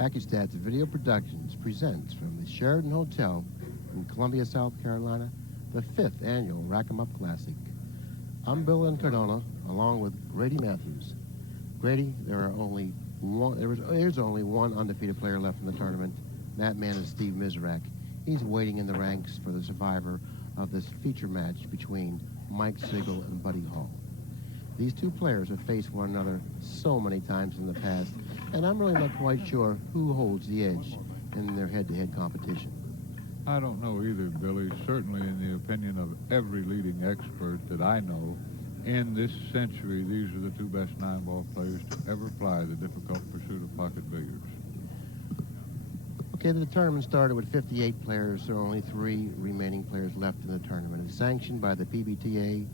ACCUSTATS Video Productions presents from the Sheraton Hotel in Columbia, South Carolina, the 5th annual Rak'M Classic. I'm Bill Incardona, along with Grady Mathews. Grady, there's only one undefeated player left in the tournament. That man is Steve Mizrak. He's waiting in the ranks for the survivor of this feature match between Mike Sigel and Buddy Hall. These two players have faced one another so many times in the past, and I'm really not quite sure who holds the edge in their head-to-head competition. I don't know either, Billy. Certainly in the opinion of every leading expert that I know, in this century, these are the two best nine-ball players to ever ply the difficult pursuit of pocket billiards. Okay, the tournament started with 58 players. There are only 3 remaining players left in the tournament. It's sanctioned by the PBTA.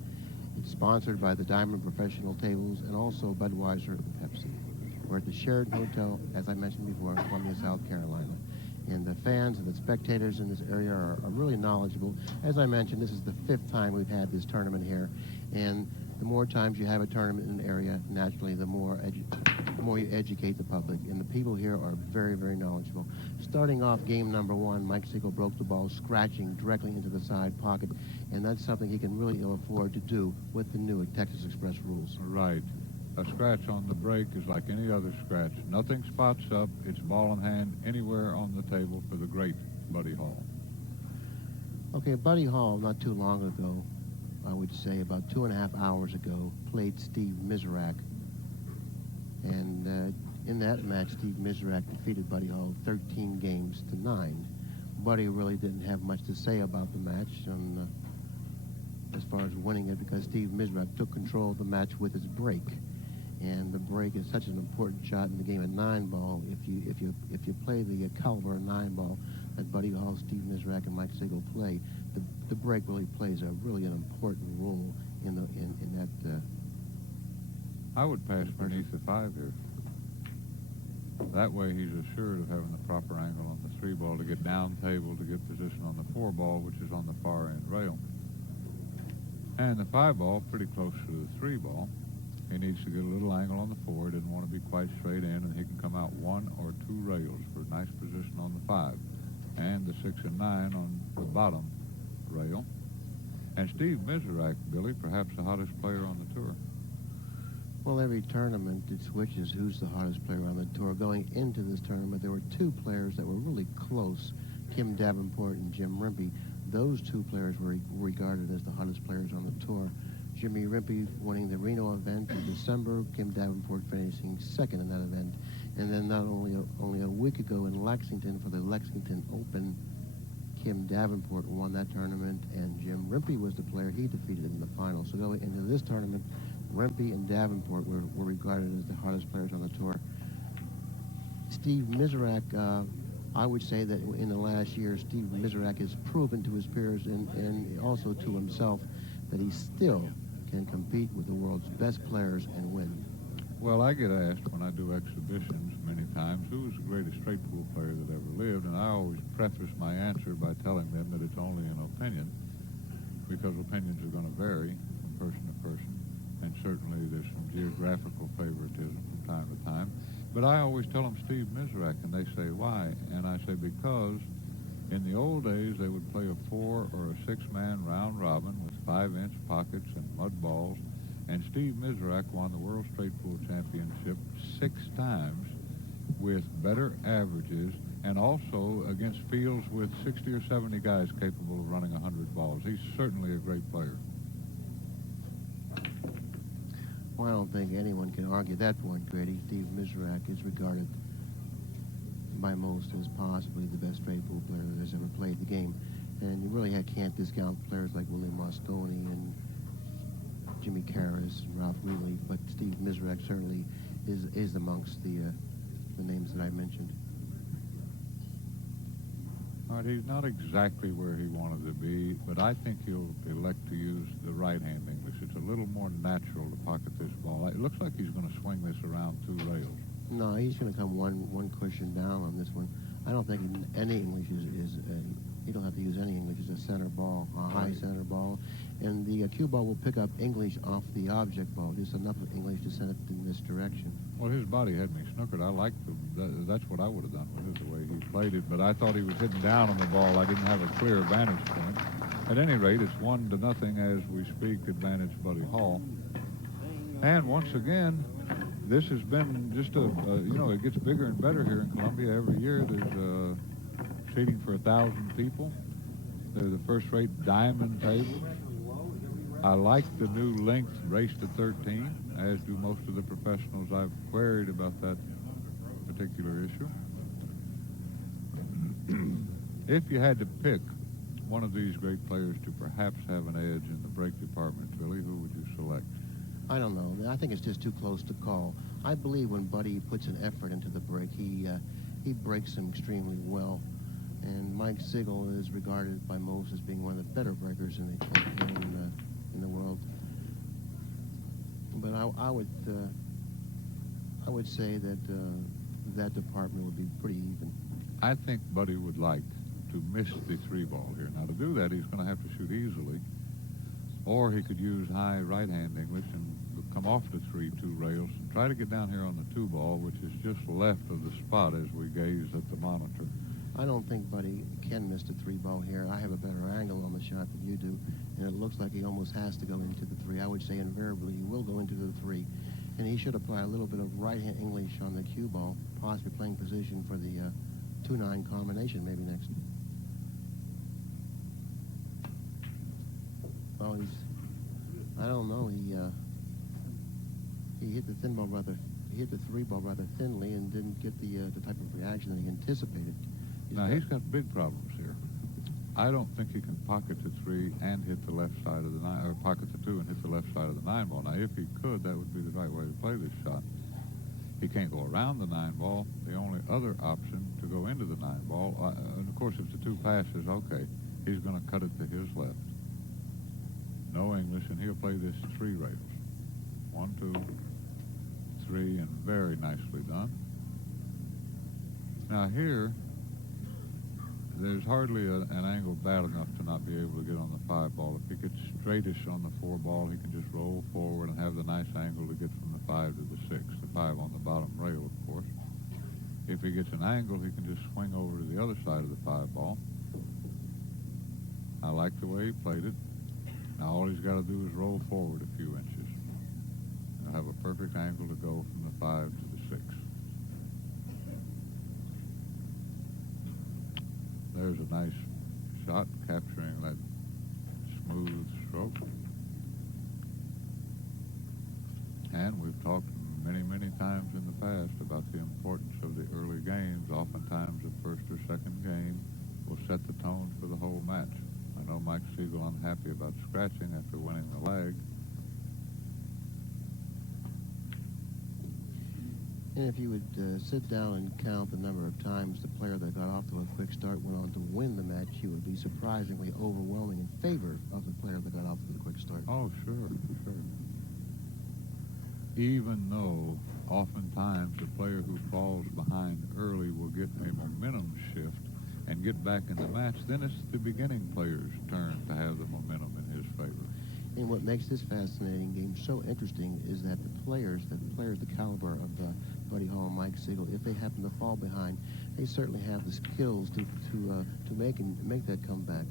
It's sponsored by the Diamond Professional Tables and also Budweiser and Pepsi. We're at the Sheraton Hotel, as I mentioned before, in Columbia, South Carolina. And the fans and the spectators in this area are really knowledgeable. As I mentioned, this is the 5th time we've had this tournament here. And the more times you have a tournament in an area, naturally, the more you educate the public. And the people here are very, very knowledgeable. Starting off game number 1, Mike Sigel broke the ball, scratching directly into the side pocket. And that's something he can really ill afford to do with the new Texas Express rules. Right. A scratch on the break is like any other scratch. Nothing spots up. It's ball in hand anywhere on the table for the great Buddy Hall. Okay, Buddy Hall, not too long ago, I would say about 2.5 hours ago, played Steve Mizrak. And in that match, Steve Mizrak defeated Buddy Hall 13 games to 9. Buddy really didn't have much to say about the match as far as winning it, because Steve Mizrak took control of the match with his break. And the break is such an important shot in the game of 9-ball. If you play the caliber of 9-ball that Buddy Hall, Steve Mizrak, and Mike Sigel play, the break really plays an important role in that. I would pass beneath the 5 here. That way he's assured of having the proper angle on the 3-ball to get down table, to get position on the 4-ball, which is on the far end rail. And the 5-ball pretty close to the 3-ball. He needs to get a little angle on the 4. He didn't want to be quite straight in, and he can come out 1 or 2 rails for a nice position on the 5. And the 6 and 9 on the bottom rail. And Steve Mizrak, Billy, perhaps the hottest player on the tour. Well, every tournament it switches who's the hottest player on the tour. Going into this tournament, there were 2 players that were really close, Kim Davenport and Jim Rimpey. Those 2 players were regarded as the hottest players on the tour. Jimmy Rimpey winning the Reno event in December, Kim Davenport finishing 2nd in that event. And then not only a week ago in Lexington for the Lexington Open, Kim Davenport won that tournament, and Jim Rimpey was the player he defeated in the final. So going into this tournament, Rimpey and Davenport were regarded as the hottest players on the tour. Steve Mizrak, I would say that in the last year, Steve Mizrak has proven to his peers and also to himself that he still can compete with the world's best players and win. Well, I get asked when I do exhibitions many times, who's the greatest straight pool player that ever lived? And I always preface my answer by telling them that it's only an opinion, because opinions are going to vary from person to person. And certainly there's some geographical favoritism from time to time. But I always tell them Steve Mizrak, and they say, why? And I say, because in the old days, they would play a 4 or a 6-man round robin with 5-inch pockets and mud balls. And Steve Mizrak won the World Straight Pool Championship 6 times with better averages, and also against fields with 60 or 70 guys capable of running 100 balls. He's certainly a great player. Well, I don't think anyone can argue that point, Grady. Steve Mizrak is regarded by most as possibly the best straight pool player that has ever played the game. And you really can't discount players like Willie Mosconi and Jimmy Karras and Ralph Wheatley, but Steve Mizrak certainly is amongst the names that I mentioned. All right, he's not exactly where he wanted to be, but I think he'll elect to use the right-hand English. It's a little more natural to pocket this ball. It looks like he's going to swing this around 2 rails. No, he's going to come one cushion down on this one. I don't think any English is you don't have to use any English. It's a center ball, a high center ball. And the cue ball will pick up English off the object ball, just enough of English to send it in this direction. Well, his body had me snookered. I liked that's what I would have done with it, the way he played it. But I thought he was hitting down on the ball. I didn't have a clear vantage point. At any rate, it's 1-0 as we speak, advantage Buddy Hall. And once again, this has been just it gets bigger and better here in Columbia every year. There's seating for 1,000 people. They're the first-rate diamond tables. I like the new length race to 13, as do most of the professionals I've queried about that particular issue. If you had to pick one of these great players to perhaps have an edge in the break department, Billy, who would you select? I don't know. I think it's just too close to call. I believe when Buddy puts an effort into the break, he breaks them extremely well. And Mike Sigel is regarded by most as being one of the better breakers in the world. But I would say that that department would be pretty even. I think Buddy would like to miss the 3-ball here. Now, to do that, he's going to have to shoot easily, or he could use high right-hand English and come off the 3-2 rails and try to get down here on the 2-ball, which is just left of the spot as we gaze at the monitor. I don't think Buddy can miss the 3-ball here. I have a better angle on the shot than you do, and it looks like he almost has to go into the 3. I would say invariably he will go into the 3, and he should apply a little bit of right-hand English on the cue ball, possibly playing position for the 2-9 combination maybe next. Well, I don't know, he hit the thin ball he hit the 3-ball rather thinly and didn't get the type of reaction that he anticipated. Now, he's got big problems here. I don't think he can pocket the 3 and hit the left side of the 9, or pocket the 2 and hit the left side of the 9-ball. Now, if he could, that would be the right way to play this shot. He can't go around the 9-ball. The only other option to go into the 9-ball, and of course, if the 2 passes, okay, he's going to cut it to his left. No English, and he'll play this 3 rails. 1, 2, 3, and very nicely done. Now here, there's hardly an angle bad enough to not be able to get on the 5-ball. If he gets straightish on the 4-ball, he can just roll forward and have the nice angle to get from the 5 to the 6. The 5 on the bottom rail, of course. If he gets an angle, he can just swing over to the other side of the 5-ball. I like the way he played it. Now all he's got to do is roll forward a few inches. He'll have a perfect angle to go from the 5 to the 6. There's a nice shot capturing that smooth stroke. And we've talked many, many times in the past about the importance of the early games. Oftentimes the first or second game will set the tone for the whole match. I know Mike Sigel unhappy about scratching after winning the leg. And if you would sit down and count the number of times the player that got off to a quick start went on to win the match, you would be surprisingly overwhelming in favor of the player that got off to the quick start. Oh, sure. Even though oftentimes the player who falls behind early will get a momentum shift and get back in the match, then it's the beginning player's turn to have the momentum in his favor. And what makes this fascinating game so interesting is that the players the caliber of Buddy Hall and Mike Sigel, if they happen to fall behind, they certainly have the skills to make that comeback.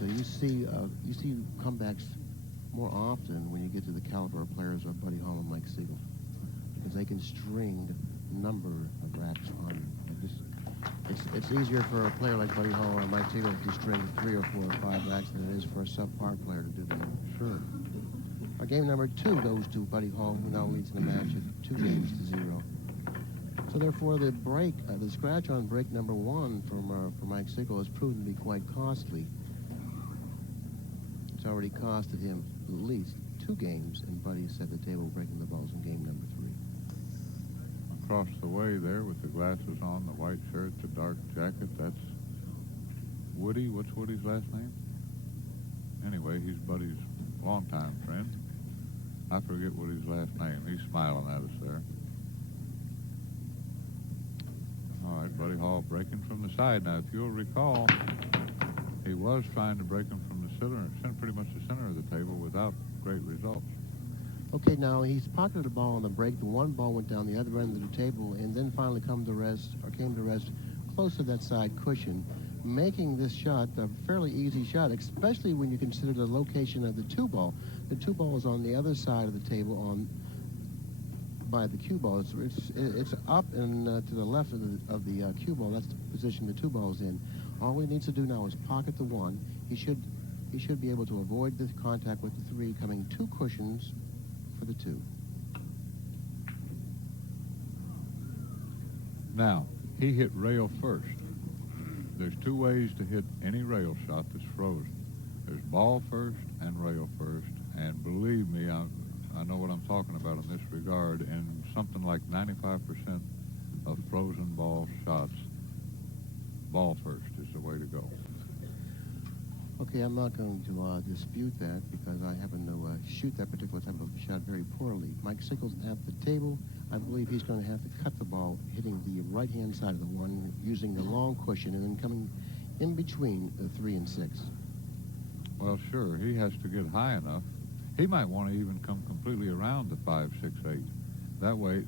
So you see comebacks more often when you get to the caliber of players of Buddy Hall and Mike Sigel, because they can string a number of racks on. It's easier for a player like Buddy Hall or Mike Sigel to string 3 or 4 or 5 racks than it is for a subpar player to do that. Sure. Our game number 2 goes to Buddy Hall, who now leads in the match at 2-0. So therefore, the scratch on break number 1 for Mike Sigel has proven to be quite costly. It's already costed him at least 2 games, and Buddy set the table breaking the balls in game number 3. Across the way there with the glasses on, the white shirt, the dark jacket, that's Woody. What's Woody's last name? Anyway, he's Buddy's longtime friend. I forget Woody's last name. He's smiling at us there. All right, Buddy Hall breaking from the side. Now, if you'll recall, he was trying to break him from the center, pretty much the center of the table, without great results. Okay, now he's pocketed the ball on the break. The one ball went down the other end of the table and then finally came to rest close to that side cushion, making this shot a fairly easy shot, especially when you consider the location of the two ball. The two ball is on the other side of the table by the cue ball. It's up and to the left of the cue ball. That's the position the two ball's in. All he needs to do now is pocket the one. He should be able to avoid the contact with the three, coming two cushions for the two. Now, he hit rail first. There's two ways to hit any rail shot that's frozen. There's ball first and rail first. And believe me, I know what I'm talking about in this regard. And something like 95% of frozen ball shots, ball first is the way to go. Okay, I'm not going to dispute that because I happen to shoot that particular type of shot very poorly. Mike Siegel's at the table. I believe he's going to have to cut the ball, hitting the right-hand side of the one, using the long cushion, and then coming in between the 3 and 6. Well, sure, he has to get high enough. He might want to even come completely around the 5, 6, 8. That way,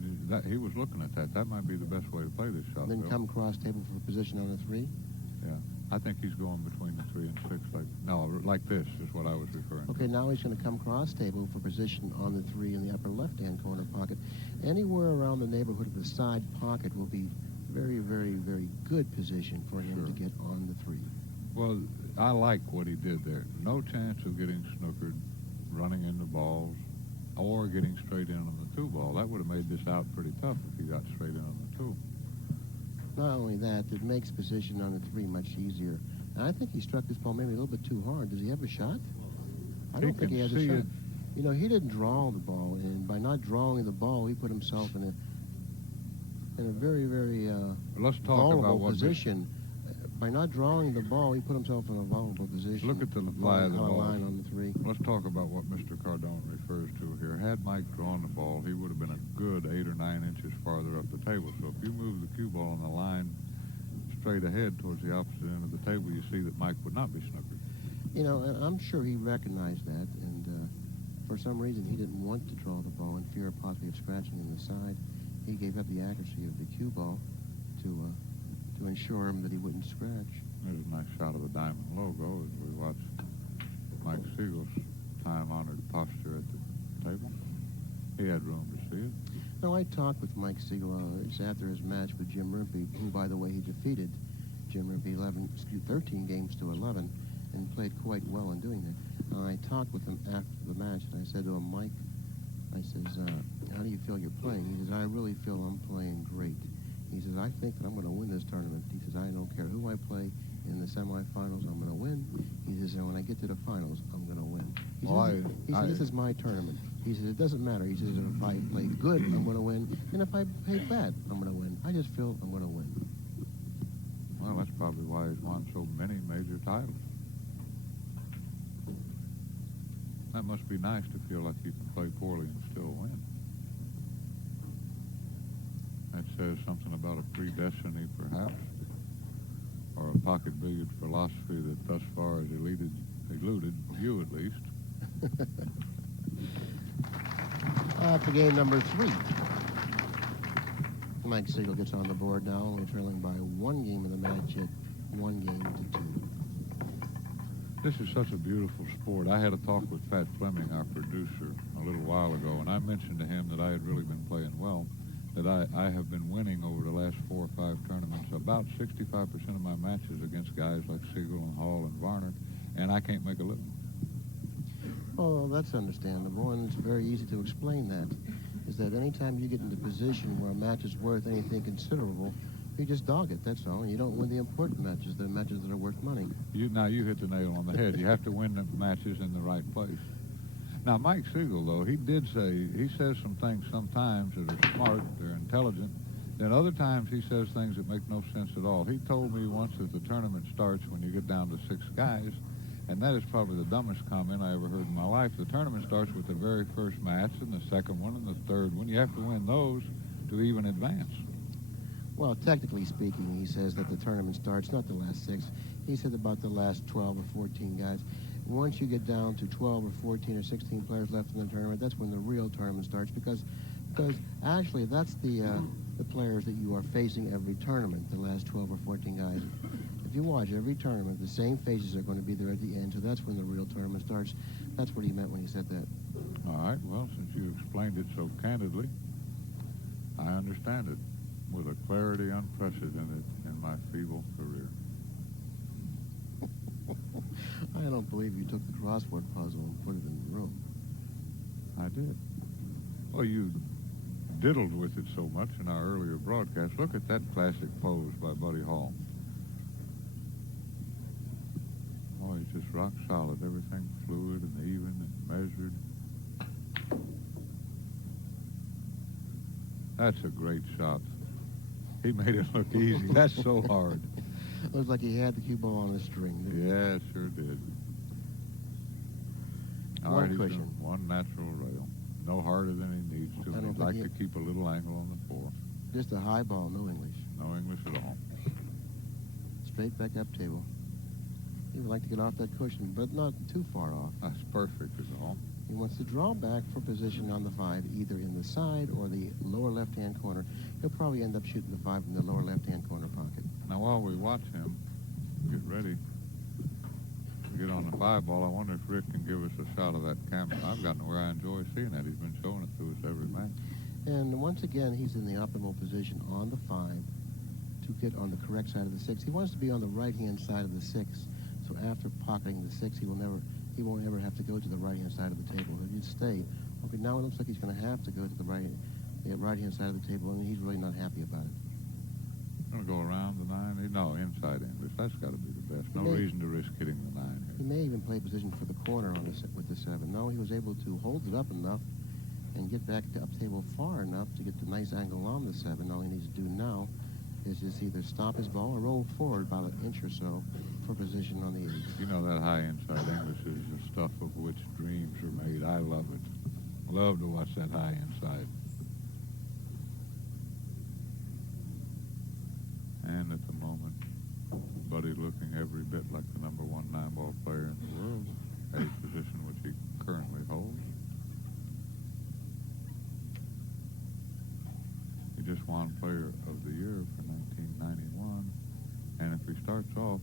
he was looking at that. That might be the best way to play this shot. And then come cross table for a position on the 3? Yeah. I think he's going between the 3 and 6. Like this is what I was referring to. Okay, now he's going to come cross table for position on the 3 in the upper left-hand corner pocket. Anywhere around the neighborhood of the side pocket will be very, very, very good position for him to get on the 3. Well, I like what he did there. No chance of getting snookered, running into balls, or getting straight in on the 2 ball. That would have made this out pretty tough if he got straight in on the 2. Not only that, it makes position on the 3 much easier. And I think he struck this ball maybe a little bit too hard. Does he have a shot? I don't think he has a shot. You know, he didn't draw the ball, and by not drawing the ball, he put himself in a very, very vulnerable position. By not drawing the ball, he put himself in a vulnerable position. Look at the lie of the ball. Line on the 3. Let's talk about what Mr. Cardone refers to here. Had Mike drawn the ball, he would have been a good 8 or 9 inches farther up the table. So if you move the cue ball on the line straight ahead towards the opposite end of the table, you see that Mike would not be snookered. You know, I'm sure he recognized that, and for some reason he didn't want to draw the ball in fear possibly of scratching in the side. He gave up the accuracy of the cue ball to ensure him that he wouldn't scratch. There's a nice shot of the diamond logo as we watch Mike Siegel's time-honored posture at the table. He had room to see it. Now, I talked with Mike Siegel just after his match with Jim Rimpey, who, by the way, he defeated Jim Rimpey 13 games to 11 and played quite well in doing that. I talked with him after the match, and I said to him, Mike, I says, how do you feel you're playing? He says, I really feel I'm playing great. He says, I think that I'm going to win this tournament. He says, I don't care who I play in the semifinals, I'm going to win. He says, and when I get to the finals, I'm going to win. He says, this is my tournament. He says, it doesn't matter. He says, if I play good, I'm going to win. And if I play bad, I'm going to win. I just feel I'm going to win. Well, that's probably why he's won so many major titles. That must be nice to feel like you can play poorly and still win. That says something about a predestiny, perhaps, or a pocket billiard philosophy that thus far has eluded you, at least. For game number 3. Mike Siegel gets on the board now, only trailing by 1 game in the match at 1 game to 2. This is such a beautiful sport. I had a talk with Pat Fleming, our producer, a little while ago, and I mentioned to him that I had really been playing well, that I have been winning over the last 4 or 5 tournaments, about 65% of my matches against guys like Siegel and Hall and Varner, and I can't make a living. Oh, that's understandable, and it's very easy to explain that, is that anytime you get into a position where a match is worth anything considerable, you just dog it, that's all. You don't win the important matches, the matches that are worth money. Now you hit the nail on the head. You have to win the matches in the right place. Now, Mike Siegel, though, he says some things sometimes that are smart, they're intelligent. Then other times he says things that make no sense at all. He told me once that the tournament starts when you get down to 6 guys, and that is probably the dumbest comment I ever heard in my life. The tournament starts with the very first match and the second one and the third one. You have to win those to even advance. Well, technically speaking, he says that the tournament starts, not the last 6. He said about the last 12 or 14 guys. Once you get down to 12 or 14 or 16 players left in the tournament, that's when the real tournament starts because actually that's the players that you are facing every tournament, the last 12 or 14 guys. If you watch every tournament, the same faces are going to be there at the end, so that's when the real tournament starts. That's what he meant when he said that. All right, well, since you explained it so candidly, I understand it with a clarity unprecedented in my feeble career. I don't believe you took the crossword puzzle and put it in the room. I did. Well, you diddled with it so much in our earlier broadcast. Look at that classic pose by Buddy Hall. Oh, he's just rock solid. Everything fluid and even and measured. That's a great shot. He made it look easy. That's so hard. Looks like he had the cue ball on a string. Yeah, it sure did. All right, one natural rail. No harder than he needs to. He'd like to keep a little angle on the 4. Just a high ball, no English. No English at all. Straight back up table. He would like to get off that cushion, but not too far off. That's perfect is all. He wants to draw back for position on the 5, either in the side or the lower left-hand corner. He'll probably end up shooting the 5 in the lower left-hand corner pocket. Now, while we watch him get ready to get on the 5 ball, I wonder if Rick can give us a shot of that camera. I've gotten where I enjoy seeing that. He's been showing it to us every match. And once again, he's in the optimal position on the 5 to get on the correct side of the 6. He wants to be on the right-hand side of the 6. So after pocketing the 6, he won't ever have to go to the right-hand side of the table. He'll just stay. Okay, now it looks like he's going to have to go to the right-hand side of the table, and he's really not happy about it. Going to go around the 9? No, inside English. That's got to be the best. No reason to risk hitting the 9 here. He may even play position for the corner on with the 7. No, he was able to hold it up enough and get back to up table far enough to get the nice angle on the 7. All he needs to do now is just either stop his ball or roll forward about an inch or so for position on the 8. You know that high inside English is the stuff of which dreams are made. I love it. Love to watch that high inside. And at the moment, Buddy looking every bit like the #1 9-ball player in the world, a position which he currently holds. He just won Player of the Year for 1991, and if he starts off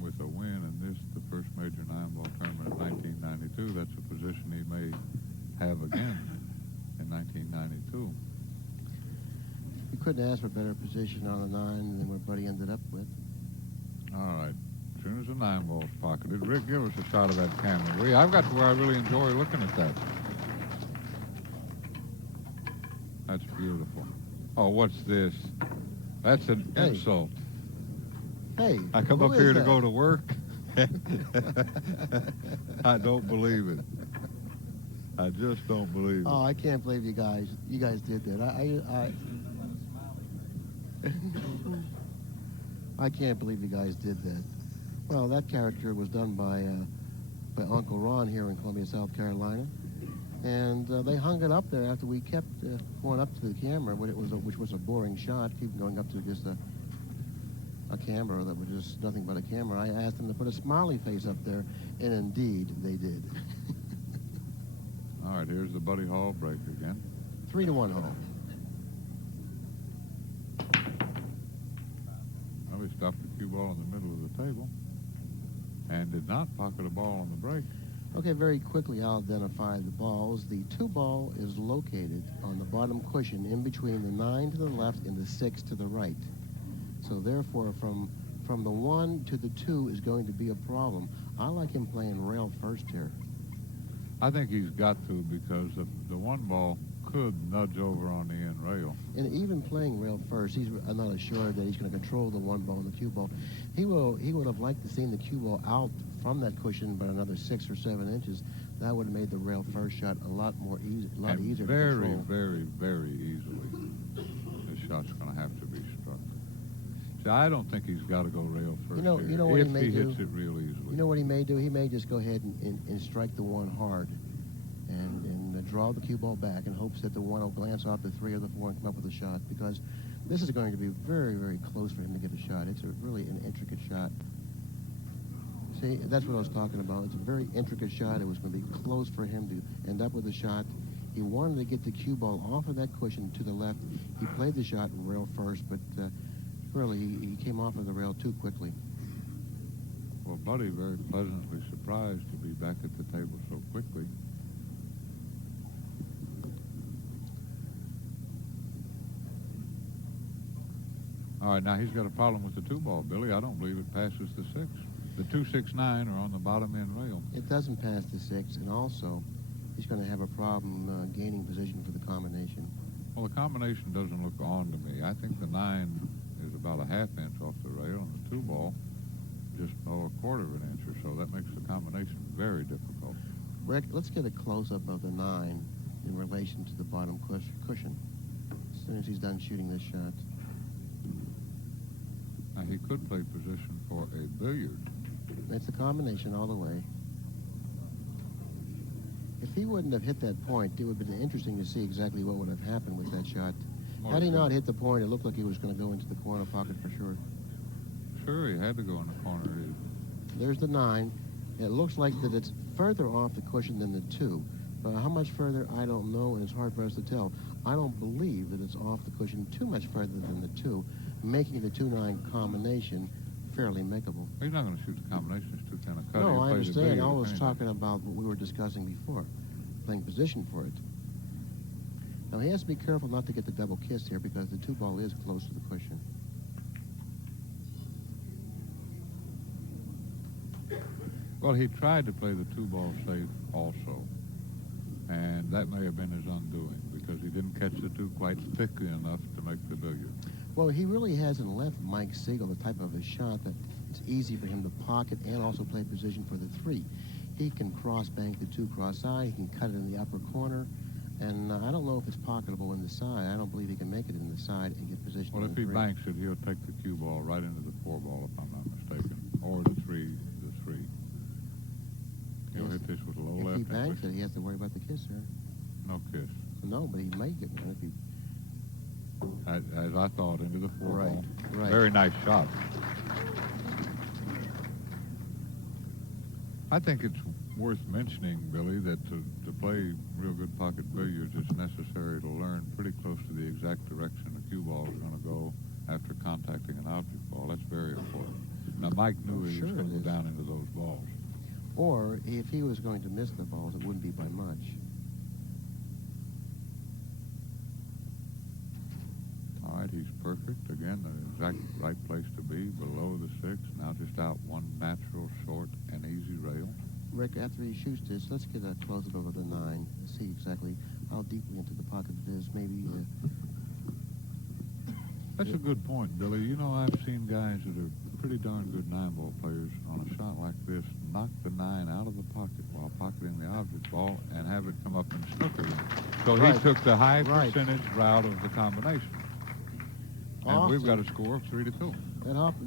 with a win in this, the first major 9-ball tournament of 1992, that's a position he may have again in 1992. You couldn't ask for a better position on the 9 than what Buddy ended up with. All right. As soon as the 9-ball's pocketed, Rick, give us a shot of that camera. I've got to where I really enjoy looking at that. That's beautiful. Oh, what's this? That's an insult. Hey, I come up here to go to work. I don't believe it. I just don't believe it. Oh, I can't believe you guys did that. I can't believe you guys did that. Well, that character was done by Uncle Ron here in Columbia, South Carolina, and they hung it up there after we kept going up to the camera, which was a boring shot, keep going up to just a camera that was just nothing but a camera. I asked them to put a smiley face up there, and indeed they did. All right, here's the Buddy Hall break again. 3-1 Hall. Well, he stopped the cue ball in the middle of the table and did not pocket a ball on the break. Okay, very quickly I'll identify the balls. The 2 ball is located on the bottom cushion in between the 9 to the left and the 6 to the right. So therefore, from the 1 to the 2 is going to be a problem. I like him playing rail first here. I think he's got to, because the 1 ball could nudge over on the end rail. And even playing rail first, he's not assured that he's going to control the 1 ball and the cue ball. He would have liked to see the cue ball out from that cushion by another 6 or 7 inches. That would have made the rail first shot a lot easier very, to control. Very, very easily. This shot's going to have to be struck. See, I don't think he's got to go rail first. You know what if he may do? Hits it real easily. You know what he may do? He may just go ahead and strike the 1 hard, and draw the cue ball back in hopes that the 1 will glance off the 3 or the 4 and come up with a shot, because this is going to be very, very close for him to get a shot. It's really an intricate shot. See, that's what I was talking about. It's a very intricate shot. It was going to be close for him to end up with a shot. He wanted to get the cue ball off of that cushion to the left. He played the shot rail first, but really he came off of the rail too quickly. Well, Buddy very pleasantly surprised to be back at the table so quickly. All right, now he's got a problem with the 2-ball, Billy. I don't believe it passes the 6. The 2, 6, 9 are on the bottom end rail. It doesn't pass the 6, and also he's going to have a problem gaining position for the combination. Well, the combination doesn't look on to me. I think the 9 is about a half inch off the rail, and the 2-ball just a quarter of an inch or so. That makes the combination very difficult. Rick, let's get a close-up of the 9 in relation to the bottom cushion as soon as he's done shooting this shot. Now, he could play position for a billiard. It's the combination all the way. If he wouldn't have hit that point, it would have been interesting to see exactly what would have happened with that shot. Had he not hit the point, it looked like he was going to go into the corner pocket for sure. Sure, he had to go in the corner. There's the 9. It looks like that it's further off the cushion than the 2. But how much further, I don't know, and it's hard for us to tell. I don't believe that it's off the cushion too much further than the 2, making the 2-9 combination fairly makeable. He's not going to shoot the combination. It's too thin a cut. No, I understand. I was talking about what we were discussing before, playing position for it. Now, he has to be careful not to get the double kiss here because the 2-ball is close to the cushion. Well, he tried to play the 2-ball safe also, and that may have been his undoing because he didn't catch the 2 quite thickly enough to make the billiard. Well, he really hasn't left Mike Sigel the type of a shot that it's easy for him to pocket and also play position for the 3. He can cross-bank the 2 cross-side. He can cut it in the upper corner. And I don't know if it's pocketable in the side. I don't believe he can make it in the side and get position. Well, if he banks it, he'll take the cue ball right into the 4-ball, if I'm not mistaken, or the 3. He'll hit this with a low left. If he banks it, he has to worry about the kiss, sir. No kiss. No, but he may get one if he... As I thought, into the 4-ball. Right. Very nice shot. I think it's worth mentioning, Billy, that to play real good pocket billiards, it's necessary to learn pretty close to the exact direction the cue ball is going to go after contacting an object ball. That's very important. Now, Mike knew he was going to go down into those balls. Or if he was going to miss the balls, it wouldn't be by much. All right, he's perfect. Again, the exact right place to be, below the 6. Now just out one natural, short, and easy rail. Rick, after he shoots this, let's get a close-up of the 9. See exactly how deeply into the pocket it is. Maybe... That's a good point, Billy. You know, I've seen guys that are pretty darn good 9-ball players on a shot like this knock the 9 out of the pocket while pocketing the object ball and have it come up and snooker them. So he took the high percentage route of the combination. And we've got a score of 3-2.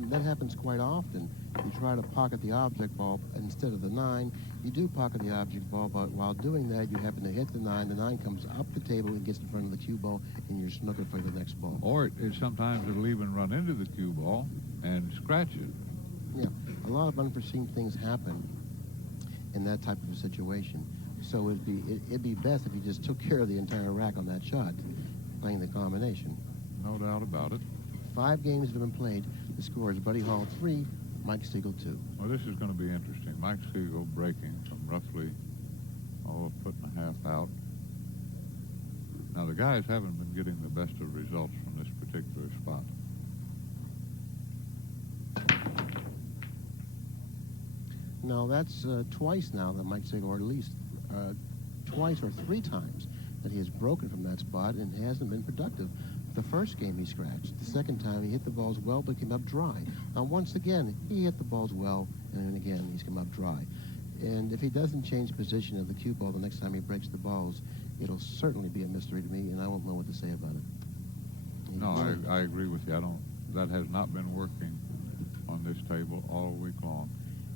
That happens quite often. You try to pocket the object ball instead of the 9. You do pocket the object ball, but while doing that, you happen to hit the 9. The 9 comes up the table and gets in front of the cue ball, and you're snookered for the next ball. Or sometimes it'll even run into the cue ball and scratch it. Yeah, a lot of unforeseen things happen in that type of a situation. So it'd be best if you just took care of the entire rack on that shot, playing the combination. No doubt about it. 5 games have been played. The score is Buddy Hall 3, Mike Sigel 2. Well, this is going to be interesting. Mike Sigel breaking from roughly, a foot and a half out. Now, the guys haven't been getting the best of results from this particular spot. Now, that's twice now that Mike Sigel, or at least twice or 3 times, that he has broken from that spot and hasn't been productive. The first game he scratched. The second time he hit the balls well but came up dry. Now once again he hit the balls well and then again he's come up dry. And if he doesn't change position of the cue ball the next time he breaks the balls, it'll certainly be a mystery to me and I won't know what to say about it. No, I agree with you. That has not been working on this table all week long.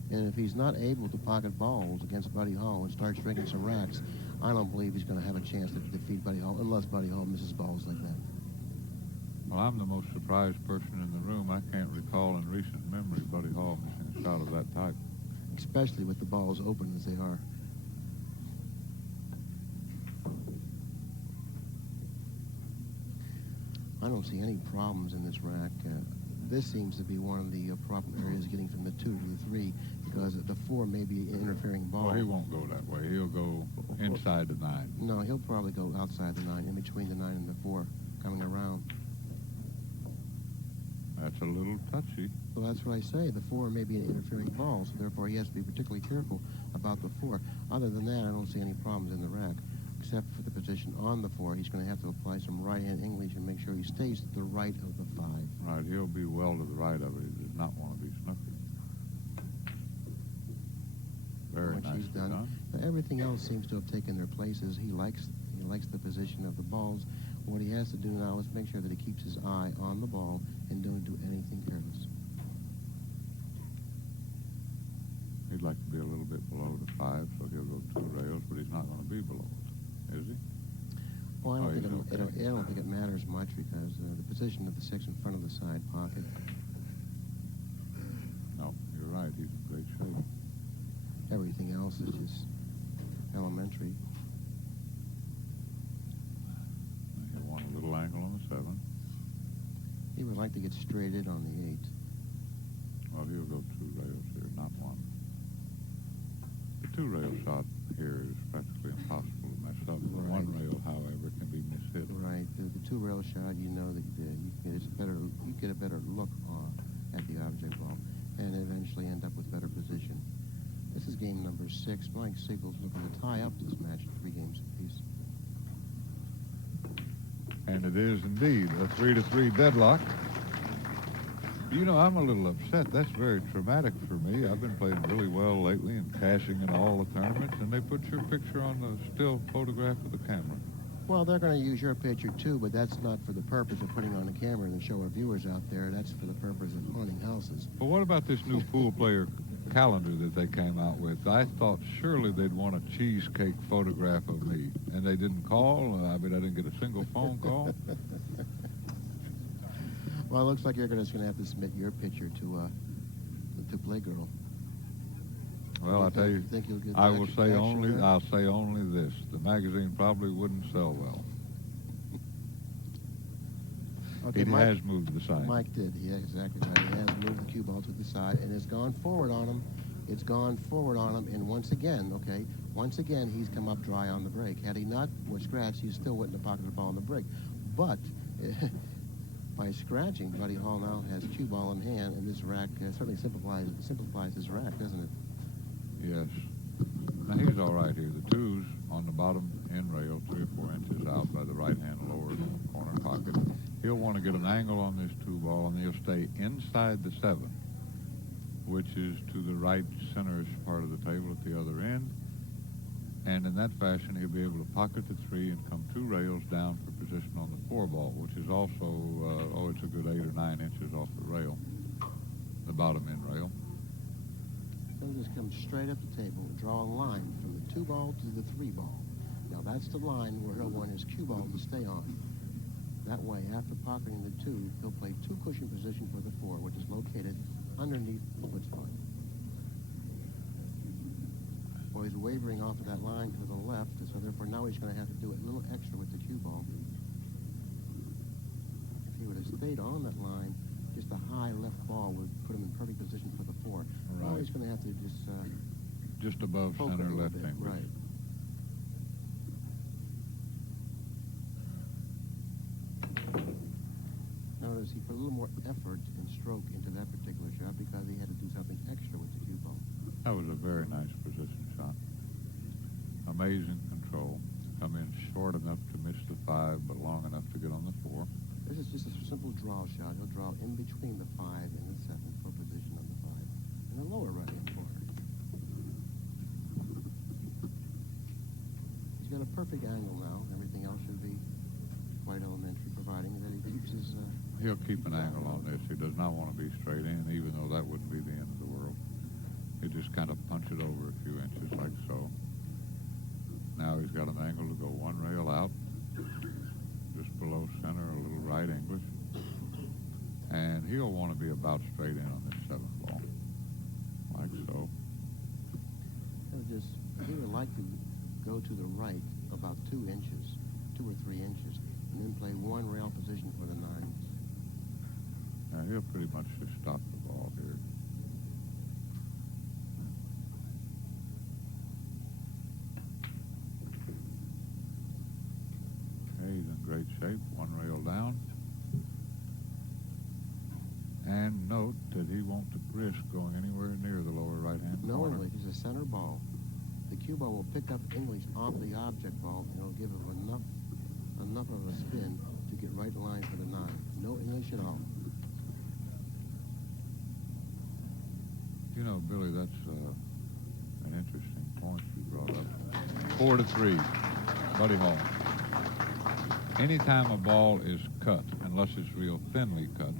And if he's not able to pocket balls against Buddy Hall and starts drinking some racks, I don't believe he's going to have a chance to defeat Buddy Hall unless Buddy Hall misses balls like that. Well, I'm the most surprised person in the room. I can't recall in recent memory Buddy Hall missing a shot of that type. Especially with the balls open as they are. I don't see any problems in this rack. This seems to be one of the problem areas getting from the 2 to the 3 because the 4 may be an interfering ball. Well, he won't go that way. He'll go inside the 9. No, he'll probably go outside the 9, in between the 9 and the 4, coming around. That's a little touchy. Well, that's what I say. The 4 may be an interfering ball, so therefore he has to be particularly careful about the 4. Other than that, I don't see any problems in the rack, except for the position on the 4. He's going to have to apply some right-hand English and make sure he stays to the right of the 5. Right, he'll be well to the right of it. He does not want to be snookered. Very Which nicely he's done. Everything else seems to have taken their places. He likes the position of the balls. What he has to do now is make sure that he keeps his eye on the ball and don't do anything careless. He'd like to be a little bit below the 5, so he'll go 2 rails, but he's not going to be below it, is he? Well, I don't think it matters much because the position of the 6 in front of the side pocket. No, you're right. He's in great shape. Everything else is just elementary. He'll want a little angle on the 7. He would like to get straight in on the 8. Well, he'll go 2 rails here, not 1. The 2-rail shot here is practically impossible to mess up. The Right. 1 rail, however, can be mishit. Right. The 2-rail shot, you know that you get a better look at the object ball and eventually end up with better position. This is game number 6. Mike Siegel's looking to tie up this match at 3 games apiece. And it is indeed a 3-3 deadlock. You know, I'm a little upset. That's very traumatic for me. I've been playing really well lately and cashing in all the tournaments, and they put your picture on the still photograph of the camera. Well, they're going to use your picture too, but that's not for the purpose of putting on a camera and show our viewers out there. That's for the purpose of haunting houses. But what about this new pool player calendar that they came out with? I thought surely they'd want a cheesecake photograph of me, and they didn't call. I mean, I didn't get a single phone call. Well, it looks like you're just going to have to submit your picture to Playgirl. Well, I tell you, think you'll get I will action say there? I'll say only this: the magazine probably wouldn't sell well. Okay, It Mike, has moved to the side. Mike did. Yeah, exactly right. He has moved the cue ball to the side, and it's gone forward on him. It's gone forward on him, and once again, he's come up dry on the break. Had he not scratched, he still wouldn't have pocketed the ball on the break. But by scratching, Buddy Hall now has cue ball in hand, and this rack certainly simplifies his rack, doesn't it? Yes. Now he's all right here. The 2's on the bottom end rail, 3 or 4 inches out by the right hand lower corner pocket. He'll want to get an angle on this 2 ball, and he'll stay inside the 7, which is to the right centerish part of the table at the other end. And in that fashion, he'll be able to pocket the 3 and come 2 rails down for position on the 4 ball, which is also, it's a good 8 or 9 inches off the rail, the bottom end rail. He'll just come straight up the table and draw a line from the 2 ball to the 3 ball. Now that's the line where he'll want his cue ball to stay on. That way, after pocketing the 2, he'll play 2 cushion position for the 4, which is located underneath the foot spot. Well, he's wavering off of that line to the left, so therefore now he's going to have to do a little extra with the cue ball. If he would have stayed on that line, just a high left ball would put him in perfect position for the 4. Right. Now he's going to have to Just above poke center it a little left bit, English. right. Notice he put a little more effort and stroke into that particular shot because he had to do something extra with the cue ball. That was a very nice position shot. Amazing control. Come in short enough to miss the 5, but long enough to get on the 4. This is just a simple draw shot. He'll draw in between the 5 and the 7 for position on the 5 in the lower right-hand corner. He's got a perfect angle now. Everything else should be quite elementary, providing that he keeps his... He'll keep an angle on this. He does not want to be straight in, even though that wouldn't be the end of the world. He'll just kind of punch it over a few inches like so. Now he's got an angle to go one rail out, just below center, a little right English. And he'll want to be about straight in on this 7th ball, like so. He would like to go to the right about 2 inches, 2 or 3 inches, and then play one rail position for the 9s. Now he'll pretty much just stop the ball here. Okay, he's in great shape, one rail down. And note that he won't risk going anywhere near the lower right-hand corner. No, it's a center ball. The cue ball will pick up English off the object ball, and it'll give it enough of a spin to get right in line for the 9. No English at all. You know, Billy, that's an interesting point you brought up. 4-3, Buddy Hall. Anytime a ball is cut, unless it's real thinly cut,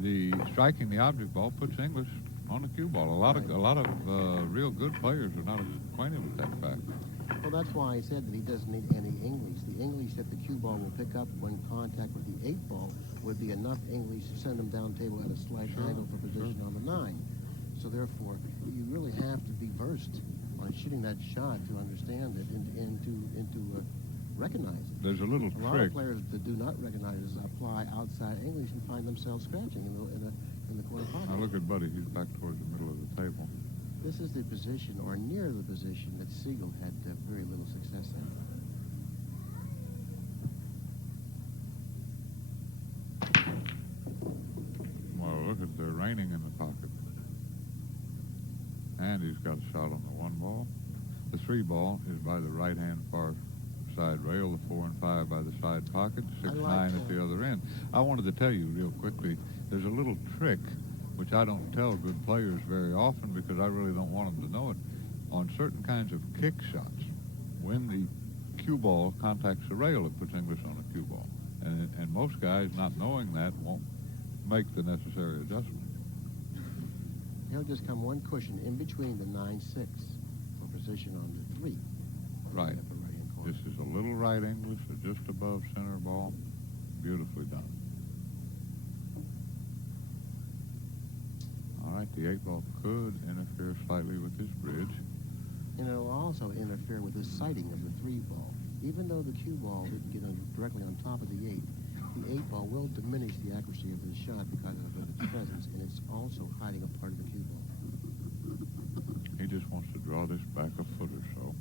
the striking the object ball puts English on the cue ball. A lot of real good players are not acquainted with that fact. Well, that's why I said that he doesn't need any English. The English that the cue ball will pick up when contact with the 8 ball would be enough English to send him down table at a slight angle for position on the 9. So therefore, you really have to be versed on shooting that shot to understand it and to recognize it. There's a little trick. A lot of players that do not recognize it apply outside English and find themselves scratching in the corner pocket. Now look at Buddy. He's back towards the middle of the table. This is the position, or near the position, that Sigel had very little success in. Well, look at the raining in the pocket. And he's got a shot on the 1 ball. The 3 ball is by the right-hand far side rail, the 4 and 5 by the side pocket, 6, 9 at the other end. I wanted to tell you real quickly, there's a little trick which I don't tell good players very often because I really don't want them to know it. On certain kinds of kick shots, when the cue ball contacts the rail, it puts English on the cue ball. And most guys, not knowing that, won't make the necessary adjustment. He'll just come one cushion in between the 9-6 for position on the 3. Right. This is a little right English, just above center ball. Beautifully done. All right, the 8 ball could interfere slightly with his bridge. And it'll also interfere with the sighting of the 3 ball. Even though the cue ball didn't get directly on top of the 8, the 8 ball will diminish the accuracy of his shot because of its presence, and it's also hiding a part of the cue ball. He just wants to draw this back a foot or so.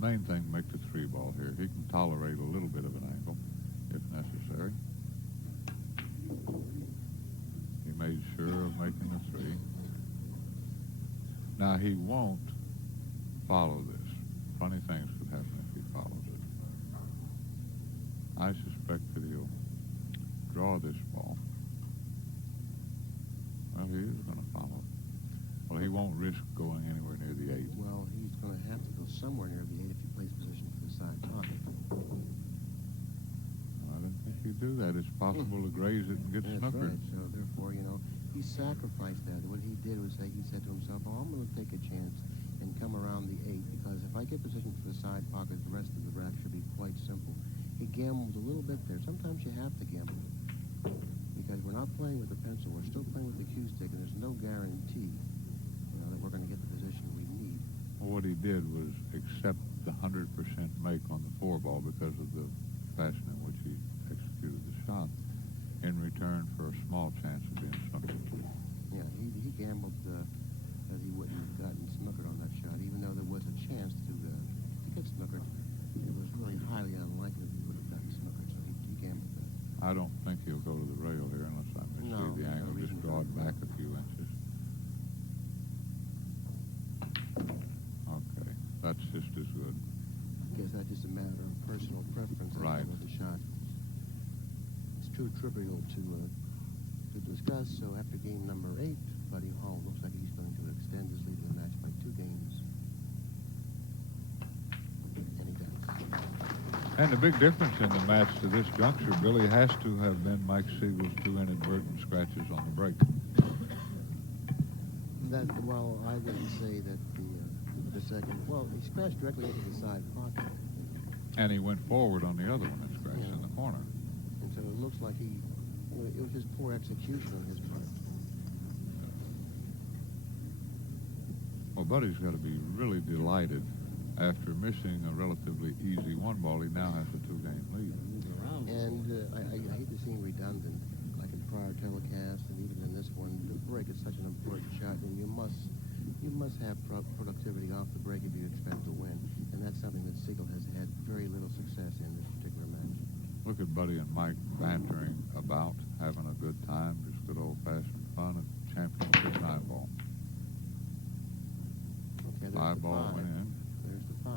Main thing, make the 3 ball here. He can tolerate a little bit of an angle if necessary. He made sure of making the 3. Now he won't follow this. Funny things could happen if he follows it. I suspect that he'll draw this ball. Well, he is going to follow it. Well, he won't risk going anywhere near the 8. Well, he's going to have to go somewhere near the 8 if he plays position for the side pocket. I don't think you do that. It's possible to graze it and get snookered. Right. So therefore, he sacrificed that. What he did was he said to himself, oh, I'm going to take a chance and come around the 8 because if I get position for the side pocket, the rest of the rack should be quite simple. He gambled a little bit there. Sometimes you have to gamble because we're not playing with the pencil. We're still playing with the cue stick, and there's no guarantee that we're going to get the position we need. Well, what he did was accept the 100% make on the 4 ball because of the fashion in which he executed the shot in return for a small chance of being snookered. Yeah, he gambled that he wouldn't have gotten snookered on that shot, even though there was a chance to get snookered. It was really highly unlikely that he would have gotten snookered, so he gambled that. I don't think he'll go to the rail here unless I misread the angle. Just draw it back a few inches. Okay, that's just as good. I guess that's just a matter of personal preference. Right. With the shot. It's too trivial to discuss. So after game number 8, Buddy Hall looks like he's going to extend his lead in the match by 2 games. And he does. And the big difference in the match to this juncture, Billy, has to have been Mike Siegel's 2 inadvertent scratches on the break. Well, I wouldn't say that the a second. Well, he scratched directly into the side pocket. And he went forward on the other one and scratched Yeah. in the corner. And so it looks like it was just poor execution on his part. Well, Buddy's got to be really delighted. After missing a relatively easy one ball, he now has a 2-game lead. And I hate to seem redundant, like in prior telecasts and even in this one, the break is such an important shot, and you must have productivity off the break if you expect to win. And that's something that Sigel has had very little success in this particular match. Look at Buddy and Mike bantering about, having a good time, just good old-fashioned fun at championship 9-ball. Okay, there's 5-ball the 5. went in. There's the 5.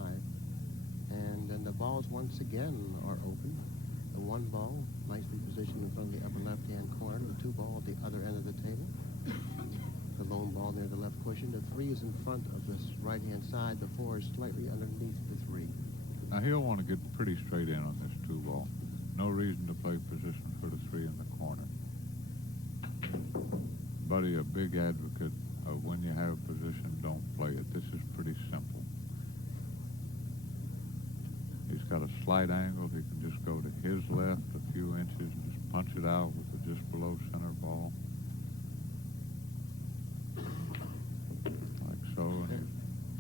And then the balls once again are open. The 1 ball, nicely positioned in front of the upper left-hand corner. The 2 ball at the other end of the table. The lone ball near the left cushion. The 3 is in front of this right-hand side. The 4 is slightly underneath the 3. Now, he'll want to get pretty straight in on this 2-ball. No reason to play position for the 3 in the corner. Buddy, a big advocate of when you have position, don't play it. This is pretty simple. He's got a slight angle. He can just go to his left a few inches and just punch it out with a just below center ball. Like so, and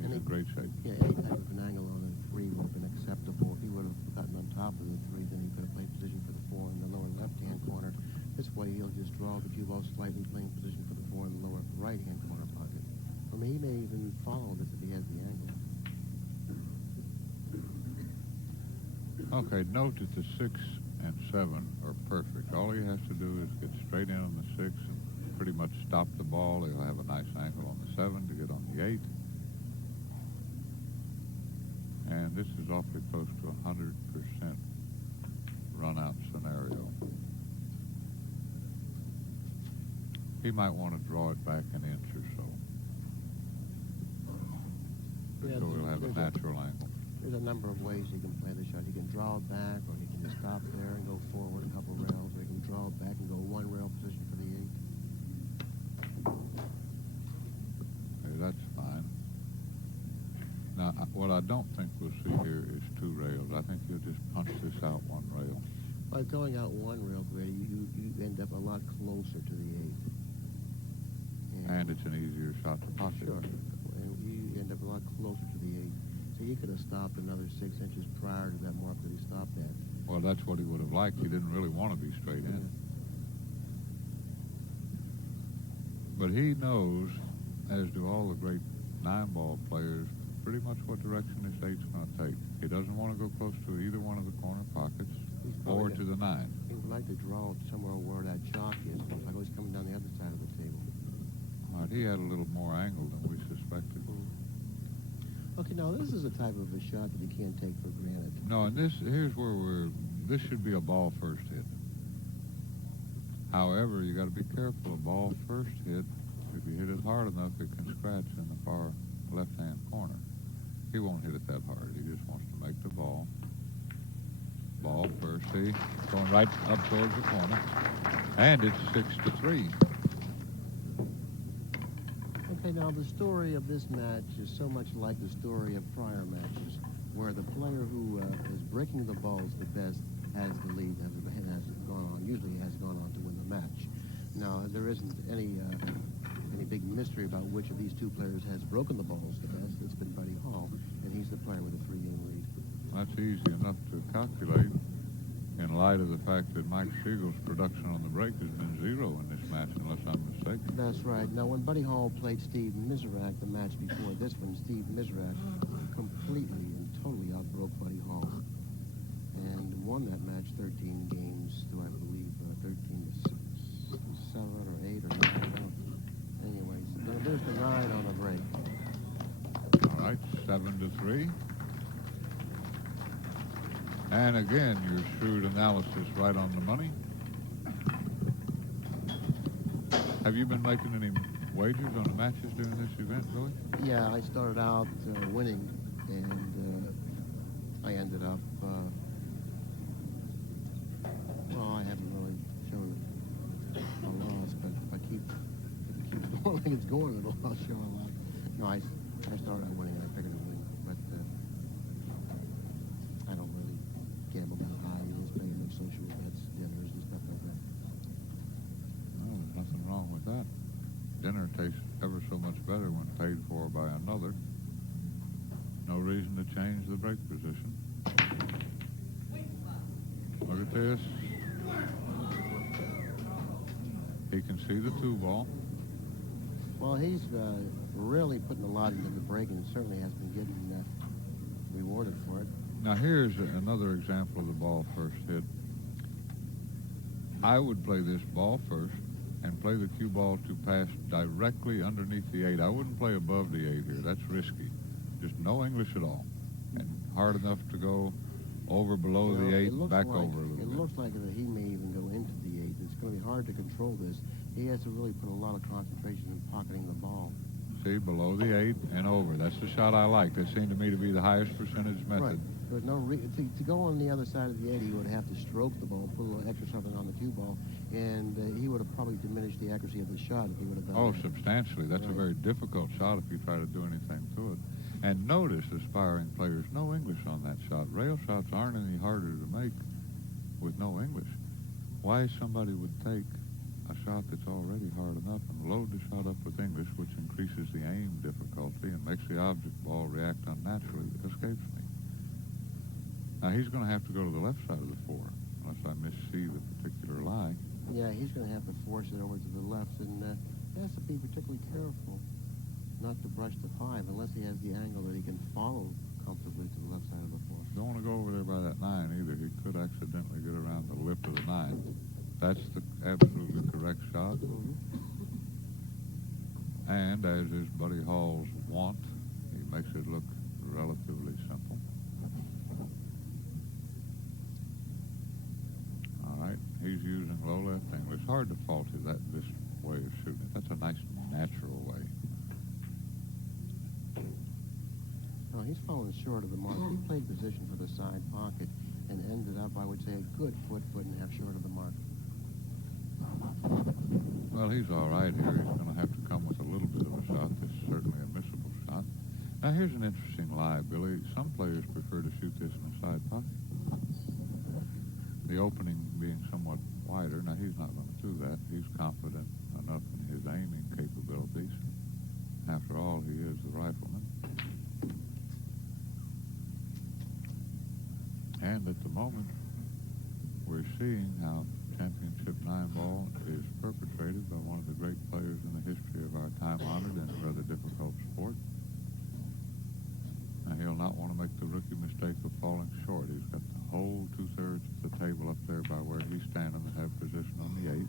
he's in great shape. Yeah, any type of an angle on a 3 would have been acceptable. If he would have gotten on top of the 3, then he could have played position for the 4 in the lower left-hand corner. This way, he'll just draw the cue ball slightly, playing position for the 4 in the lower right-hand corner pocket. I mean, he may even follow this if he has the angle. Okay, note that the 6 and 7 are perfect. All he has to do is get straight in on the 6 and pretty much stop the ball. He'll have a nice angle on the 7 to get on the 8. And this is awfully close to 100% run-out scenario. He might want to draw it back an inch or so. Yeah, So he'll have a natural angle. There's a number of ways he can play the shot. He can draw it back, or he can just stop there and go forward a couple rails, or he can draw it back and go 1 rail position for the 8. Okay, that's fine. Now, what I don't think we'll see here is 2 rails. I think you'll just punch this out 1 rail. By going out 1 rail, Grady, you end up a lot closer to the 8. And it's an easier shot to pocket. Sure. And you end up a lot closer to the 8. So he could have stopped another 6 inches prior to that mark that he stopped at. Well, that's what he would have liked. He didn't really want to be straight in. But he knows, as do all the great 9-ball players, pretty much what direction this 8's going to take. He doesn't want to go close to either one of the corner pockets or to the 9. He would like to draw somewhere where that chalk is. Looks like he's coming down the other side of the table. All right, he had a little more angle than we suspected. Okay, now this is a type of a shot that you can't take for granted. No, and here's where this should be a ball first hit. However, you got to be careful. A ball first hit, if you hit it hard enough, it can scratch in the far left-hand corner. He won't hit it that hard. He just wants to make the ball. Ball first, see, going right up towards the corner. And it's 6-3. Okay, now the story of this match is so much like the story of prior matches, where the player who is breaking the balls the best has the lead, usually has gone on to win the match. Now, there isn't any big mystery about which of these 2 players has broken the balls the best. It's been Buddy Hall, and he's the player with a 3-game lead. That's easy enough to calculate in light of the fact that Mike Sigel's production on the break has been 0 in this match, unless I'm mistaken. That's right. Now, when Buddy Hall played Steve Miserak the match before this one, Steve Miserak completely and totally outbroke Buddy Hall and won that match 13 games to, I believe, 13-7 or 8 or 9. Anyways, there's the 9 on the break. All right, 7-3. And again, your shrewd analysis right on the money. Have you been making any wagers on the matches during this event, Billy? Yeah, I started out winning, and I ended up, well, I haven't really shown a loss, but if it keeps going like it's going, I'll show a lot. No, I started out winning, and I figured it dinner tastes ever so much better when paid for by another. No reason to change the break position. Look at this. He can see the 2-ball. Well, he's really putting a lot into the break and certainly has been getting rewarded for it. Now here's another example of the ball first hit. I would play this ball first and play the cue ball to pass directly underneath the 8. I wouldn't play above the 8 here. That's risky. Just no English at all. And hard enough to go over below the 8, back over a little bit. It looks like that he may even go into the 8. It's going to be hard to control this. He has to really put a lot of concentration in pocketing the ball. See, below the 8 and over. That's the shot I like. That seemed to me to be the highest percentage method. Right. There's no to go on the other side of the 8, he would have to stroke the ball, put a little extra something on the cue ball, and he would have probably diminished the accuracy of the shot if he would have done that. Substantially. That's a very difficult shot if you try to do anything to it. And notice, aspiring players, no English on that shot. Rail shots aren't any harder to make with no English. Why somebody would take a shot that's already hard enough and load the shot up with English, which increases the aim difficulty and makes the object ball react unnaturally, escapes me. Now, he's going to have to go to the left side of the 4, unless I missee the particular lie. Yeah, he's going to have to force it over to the left, and he has to be particularly careful not to brush the 5, unless he has the angle that he can follow comfortably to the left side of the 4. Don't want to go over there by that 9 either. He could accidentally get around the lip of the 9. That's the absolutely correct shot. And as his buddy Hall's want, he makes it look relatively simple. All right, he's using low left angle. It's hard to fault this way of shooting it. That's a nice natural way. No, he's fallen short of the mark. He played position for the side pocket and ended up, I would say, a good foot and a half short of the mark. Well, he's all right here. He's going to have to come with a little bit of a shot. This is certainly a missable shot. Now, here's an interesting lie, Billy. Some players prefer to shoot this in a side pocket. The opening being somewhat wider. Now, he's not going to do that. He's confident enough in his aiming capabilities. After all, he is the rifleman. And at the moment, we're seeing how championship 9-ball is perpetrated by one of the great players in the history of our time-honored and rather difficult sport. Now, he'll not want to make the rookie mistake of falling short. He's got the whole 2/3 of the table up there by where he's standing to have position on the 8.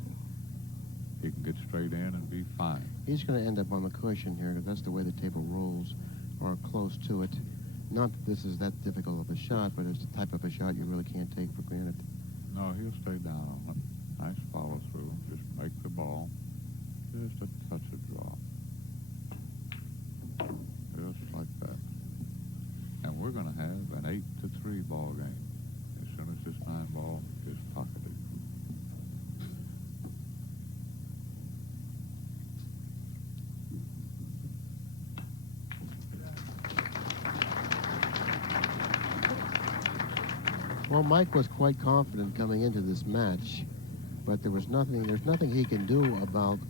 He can get straight in and be fine. He's going to end up on the cushion here, because that's the way the table rolls, or close to it. Not that this is that difficult of a shot, but it's the type of a shot you really can't take for granted. No, he'll stay down on it. Nice follow through. Just make the ball just a touch of draw. Just like that. And we're going to have an 8-3 ball game as soon as this 9-ball is pocketed. Well, Mike was quite confident coming into this match, but there's nothing he can do about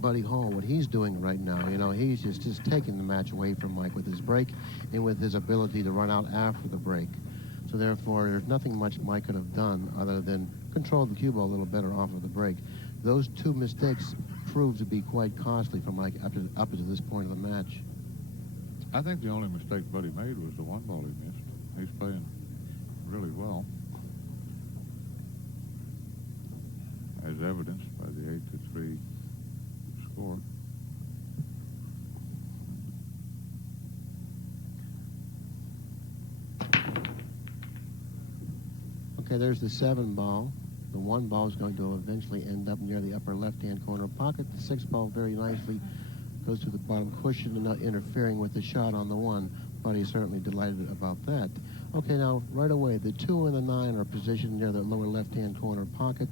Buddy Hall, what he's doing right now. You know, he's just taking the match away from Mike with his break and with his ability to run out after the break. So therefore, there's nothing much Mike could have done other than control the cue ball a little better off of the break. Those 2 mistakes proved to be quite costly for Mike up to this point of the match. I think the only mistake Buddy made was the 1 ball he missed. He's playing really well, as evidenced by the 8-3 score. Okay, there's the 7 ball. The 1 ball is going to eventually end up near the upper left-hand corner pocket. The 6 ball very nicely goes to the bottom cushion and not interfering with the shot on the 1. Buddy's certainly delighted about that. Okay, now, right away, the 2 and the 9 are positioned near the lower left-hand corner pocket.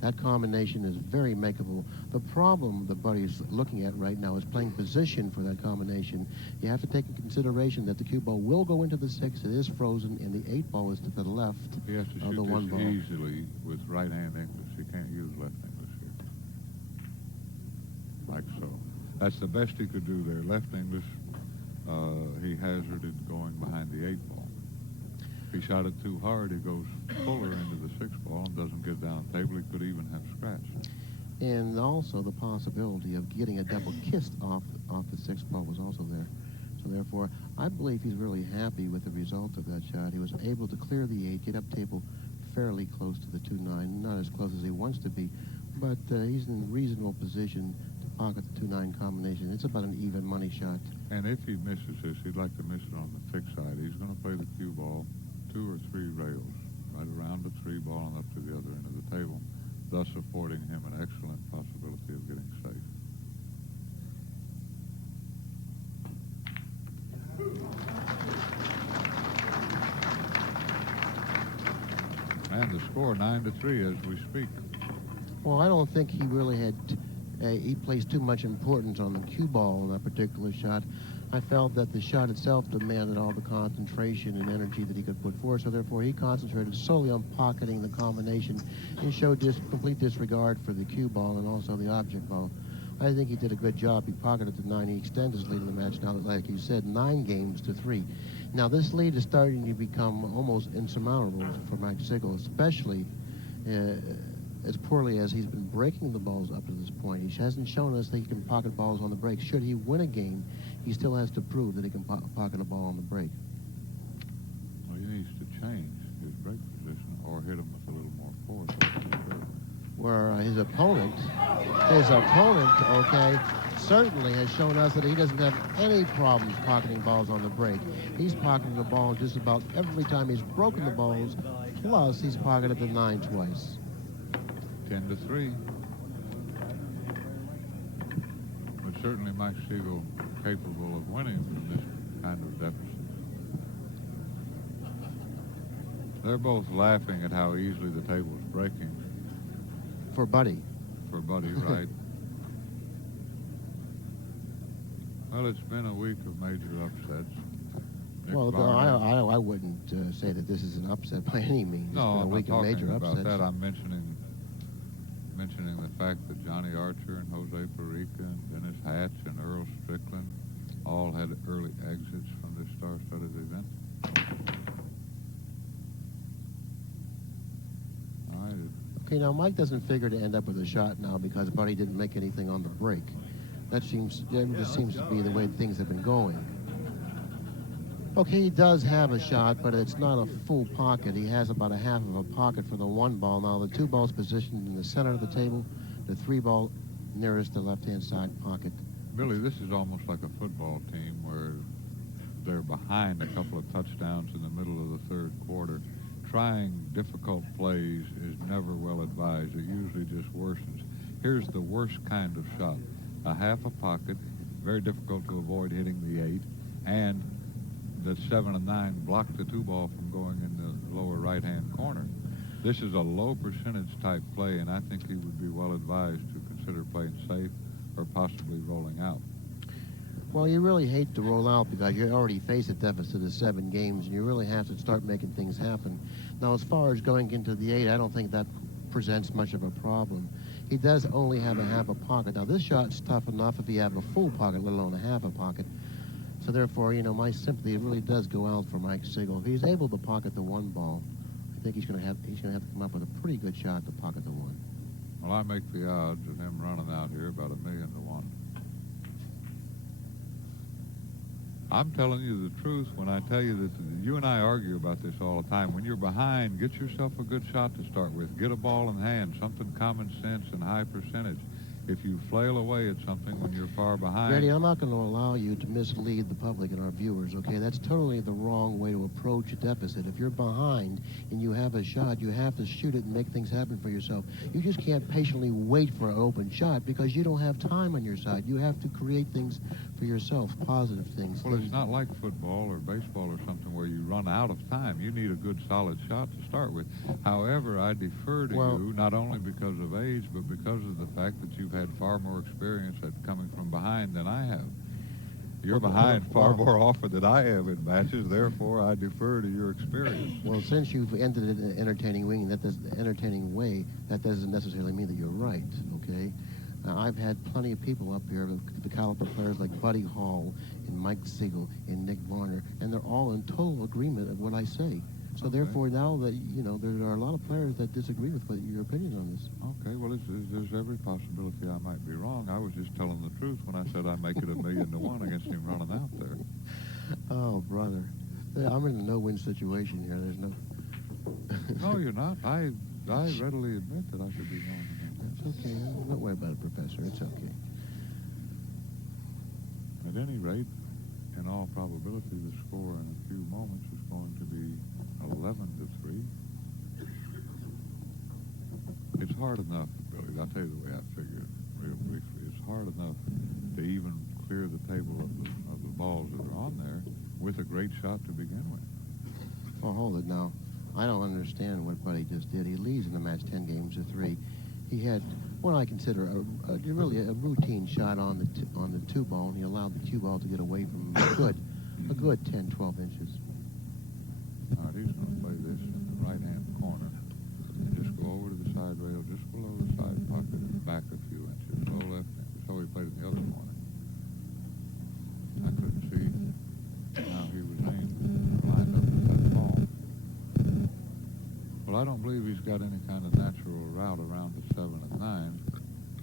That combination is very makeable. The problem that Buddy's looking at right now is playing position for that combination. You have to take into consideration that the cue ball will go into the 6. It is frozen, and the 8 ball is to the left He has to of the shoot 1 this ball. easily with right-hand English. He can't use left English here. Like so. That's the best he could do there. Left English, he hazarded going behind the 8 ball. If he shot it too hard, he goes fuller into the 6 ball and doesn't get down the table. He could even have scratched. And also the possibility of getting a double kissed off the 6 ball was also there. So therefore, I believe he's really happy with the result of that shot. He was able to clear the 8, get up table fairly close to the 2-9, not as close as he wants to be, but he's in a reasonable position to pocket the 2-9 combination. It's about an even money shot. And if he misses this, he'd like to miss it on the fixed side. He's going to play the cue ball 2 or 3 rails, right around the 3 ball and up to the other end of the table, thus affording him an excellent possibility of getting safe. And the score 9-3 as we speak. Well, I don't think he really had, he placed too much importance on the cue ball in that particular shot. I felt that the shot itself demanded all the concentration and energy that he could put forth, so therefore he concentrated solely on pocketing the combination and showed complete disregard for the cue ball and also the object ball. I think he did a good job. He pocketed the 9. He extended his lead in the match now, like you said, 9 games to 3. Now, this lead is starting to become almost insurmountable for Mike Sigel, especially as poorly as he's been breaking the balls up to this point. He hasn't shown us that he can pocket balls on the break. Should he win a game, he still has to prove that he can pocket a ball on the break. Well, he needs to change his break position or hit him with a little more force. Where his opponent, okay, certainly has shown us that he doesn't have any problems pocketing balls on the break. He's pocketing the ball just about every time he's broken the balls, plus he's pocketed the 9 twice. 10-3. But certainly Mike Sigel capable of winning from this kind of deficit. They're both laughing at how easily the table is breaking. For Buddy. For Buddy, right. Well, it's been a week of major upsets. Well, I wouldn't say that this is an upset by any means. No, I'm not talking about upsets. that. I'm mentioning the fact that Johnny Archer and Jose Perica and Dennis Hatch and Earl Strickland all had early exits from this star-studded event. All right. Okay, now Mike doesn't figure to end up with a shot now because Buddy didn't make anything on the break. That just seems to be the way things have been going. Okay, he does have a shot, but it's not a full pocket. He has about a half of a pocket for the 1 ball. Now the 2 balls positioned in the center of the table, the 3 ball nearest the left-hand side pocket. Billy, this is almost like a football team where they're behind a couple of touchdowns in the middle of the 3rd quarter. Trying difficult plays is never well advised. It usually just worsens. Here's the worst kind of shot. A half a pocket, very difficult to avoid hitting the 8, and the 7 and 9 block the 2 ball from going in the lower right-hand corner. This is a low percentage type play, and I think he would be well advised to consider playing safe or possibly rolling out. Well, you really hate to roll out because you already face a deficit of 7 games, and you really have to start making things happen. Now, as far as going into the 8, I don't think that presents much of a problem. He does only have a half a pocket. Now, this shot's tough enough if you have a full pocket, let alone a half a pocket. So therefore, you know, my sympathy really does go out for Mike Sigel. If he's able to pocket the 1 ball, I think he's going to have to come up with a pretty good shot to pocket the 1. Well, I make the odds of him running out here about 1,000,000 to 1. I'm telling you the truth when I tell you that you and I argue about this all the time. When you're behind, get yourself a good shot to start with. Get a ball in hand, something common sense and high percentage. If you flail away at something when you're far behind... Grady, I'm not going to allow you to mislead the public and our viewers, okay? That's totally the wrong way to approach a deficit. If you're behind and you have a shot, you have to shoot it and make things happen for yourself. You just can't patiently wait for an open shot because you don't have time on your side. You have to create things for yourself, positive things. Well, it's not like football or baseball or something where you run out of time. You need a good, solid shot to start with. However, I defer to you, not only because of age, but because of the fact that you've had far more experience at coming from behind than I have. You're behind far more often than I have in matches, therefore I defer to your experience. Well, since you've ended it in an entertaining way, that doesn't necessarily mean that you're right, okay? I've had plenty of people up here, the caliber players like Buddy Hall and Mike Sigel and Nick Varner, and they're all in total agreement of what I say. So therefore, now that, you know, there are a lot of players that disagree with your opinion on this. Okay, well, there's every possibility I might be wrong. I was just telling the truth when I said I make it 1,000,000 to 1 against him running out there. Oh, brother. Yeah, I'm in a no-win situation here. There's no... No, you're not. I readily admit that I could be wrong. It's okay. Don't worry about it, Professor. It's okay. At any rate, in all probability, the score in a few moments is going to be 11-3. It's hard enough, Billy. I'll tell you the way I figure it real briefly. It's hard enough to even clear the table of the balls that are on there with a great shot to begin with. Well, hold it now. I don't understand what Buddy just did. He leads in the match 10-3. He had what I consider really a routine shot on the 2-ball, and he allowed the cue ball to get away from him a good 10, 12 inches. All right, he's going to play this in the right-hand corner. And just go over to the side rail, just below the side pocket, and back a few inches. Low left hand. So he played in the other corner. I couldn't see how he was lined up with that ball. Well, I don't believe he's got any kind of natural route around the 7 and 9,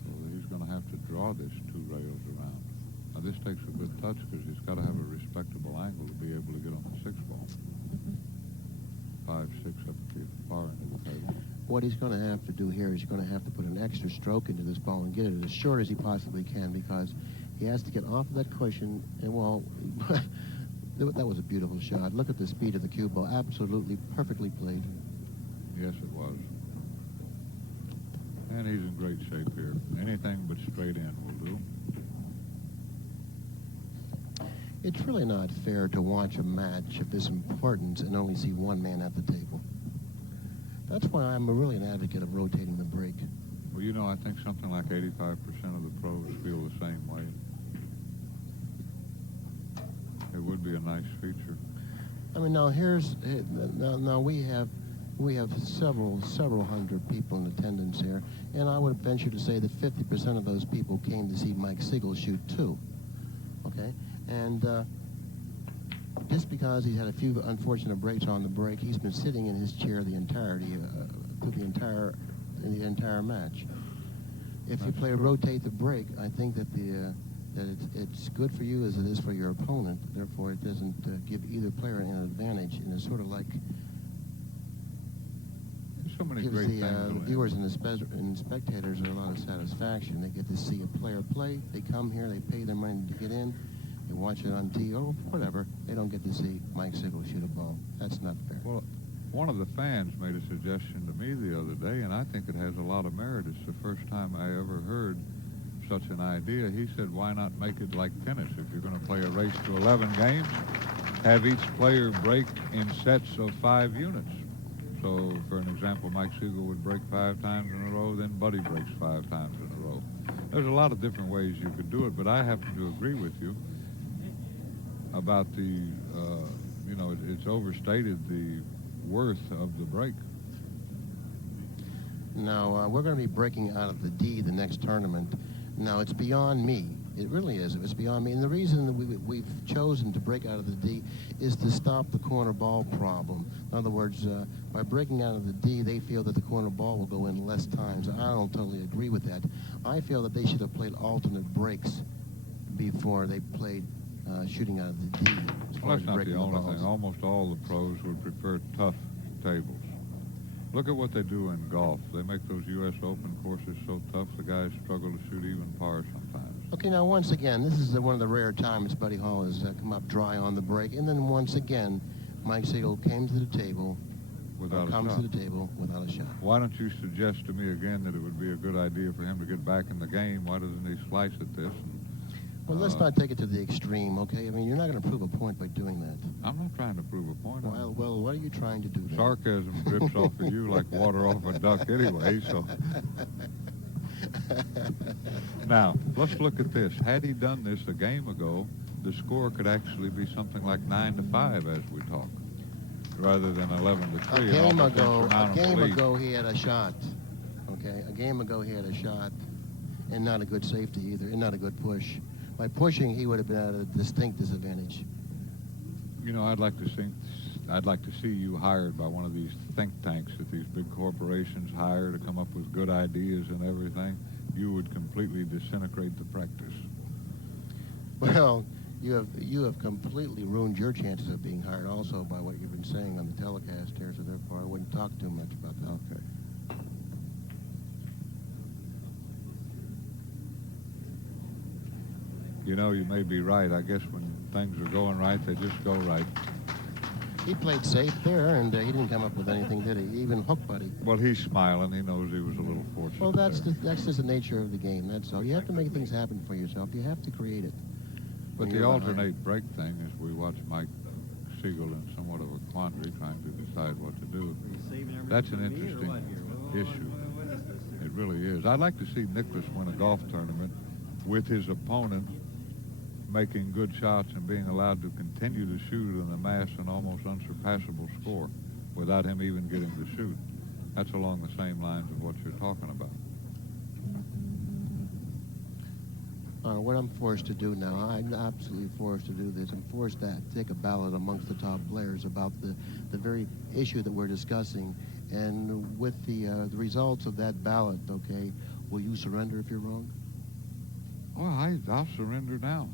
so he's going to have to draw this 2 rails around. Now, this takes a good touch because he's got to have a respectable angle to be able to get on the 6 ball. 5, 6 up at the far end of the table. What he's going to have to do here is he's going to have to put an extra stroke into this ball and get it as short as he possibly can, because he has to get off of that cushion, and, well, that was a beautiful shot. Look at the speed of the cue ball. Absolutely perfectly played. Yes, it was. And he's in great shape here. Anything but straight in will do. It's really not fair to watch a match of this importance and only see one man at the table. That's why I'm really an advocate of rotating the break. Well, you know, I think something like 85% of the pros feel the same way. It would be a nice feature. I mean, now we have several hundred people in attendance here, and I would venture to say that 50% of those people came to see Mike Sigel shoot too. Okay, and just because he's had a few unfortunate breaks on the break, he's been sitting in his chair the entirety through the entire match. If you rotate the break, I think that it's good for you as it is for your opponent. Therefore, it doesn't give either player an advantage, and it's sort of like so many gives great the viewers and the spectators a lot of satisfaction. They get to see a player play. They come here, they pay their money to get in, they watch it on TV or whatever. They don't get to see Mike Sigel shoot a ball. That's not fair. Well, one of the fans made a suggestion to me the other day, and I think it has a lot of merit. It's the first time I ever heard such an idea. He said, why not make it like tennis? If you're going to play a race to 11 games, have each player break in sets of 5 units. So, for an example, Mike Sigel would break 5 times in a row, then Buddy breaks 5 times in a row. There's a lot of different ways you could do it, but I happen to agree with you about the, you know, it's overstated the worth of the break. Now, we're going to be breaking out of the D the next tournament. Now, it's beyond me. It really is. It's beyond me. And the reason that we've chosen to break out of the D is to stop the corner ball problem. In other words, by breaking out of the D, they feel that the corner ball will go in less times. I don't totally agree with that. I feel that they should have played alternate breaks before they played shooting out of the D. Well, that's not the only thing. Almost all the pros would prefer tough tables. Look at what they do in golf. They make those U.S. Open courses so tough, the guys struggle to shoot even par sometimes. Okay, now once again, this is one of the rare times Buddy Hall has come up dry on the break, and then once again, Mike Sigel came to the table, comes to the table without a shot. Why don't you suggest to me again that it would be a good idea for him to get back in the game? Why doesn't he slice at this? Well, let's not take it to the extreme, okay? I mean, you're not going to prove a point by doing that. I'm not trying to prove a point. Well, what are you trying to do then? Sarcasm drips off of you like water off a duck anyway, so. Now, let's look at this. Had he done this a game ago, the score could actually be something like 9-5 as we talk, rather than 11-3. A game ago, he had a shot. Okay, a game ago he had a shot, and not a good safety either, and not a good push. By pushing, he would have been at a distinct disadvantage. You know, I'd like to see you hired by one of these think tanks that these big corporations hire to come up with good ideas and everything. You would completely disintegrate the practice. Well, you have completely ruined your chances of being hired also by what you've been saying on the telecast here, so therefore I wouldn't talk too much about that. Okay. You know, you may be right. I guess when things are going right, they just go right. He played safe there, and he didn't come up with anything, did he? Even hook buddy. Well, he's smiling. He knows he was a little fortunate. Well, that's just the nature of the game. That's all. You have to make things happen for yourself. You have to create it. But the alternate break thing is we watch Mike Sigel in somewhat of a quandary trying to decide what to do. That's an interesting issue. It really is. I'd like to see Nicklaus win a golf tournament with his opponent making good shots and being allowed to continue to shoot and amass an almost unsurpassable score without him even getting to shoot. That's along the same lines of what you're talking about. What I'm forced to do now, I'm absolutely forced to do this. I'm forced to take a ballot amongst the top players about the very issue that we're discussing. And with the results of that ballot, okay, will you surrender if you're wrong? Well, I'll surrender now.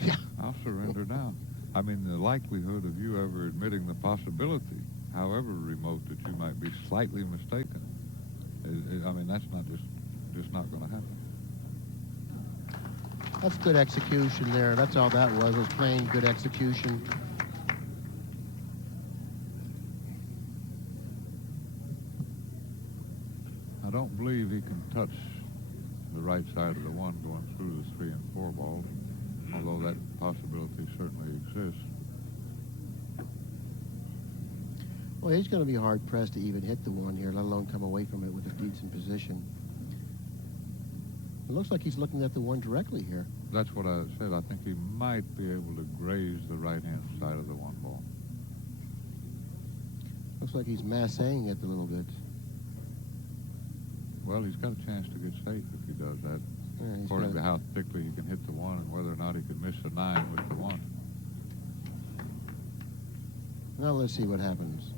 Yeah. I'll surrender now. I mean, the likelihood of you ever admitting the possibility, however remote, that you might be slightly mistaken, I mean, that's not just not going to happen. That's good execution there. That's all that was plain good execution. I don't believe he can touch the right side of the one going through the 3 and 4 balls, although that possibility certainly exists. Well, he's going to be hard-pressed to even hit the one here, let alone come away from it with a decent position. It looks like he's looking at the one directly here. That's what I said. I think he might be able to graze the right-hand side of the one ball. Looks like he's massaying it a little bit. Well, he's got a chance to get safe if he does that, Yeah, according to how thickly he can hit the one and whether or not he can miss a 9 with the one. Well, let's see what happens.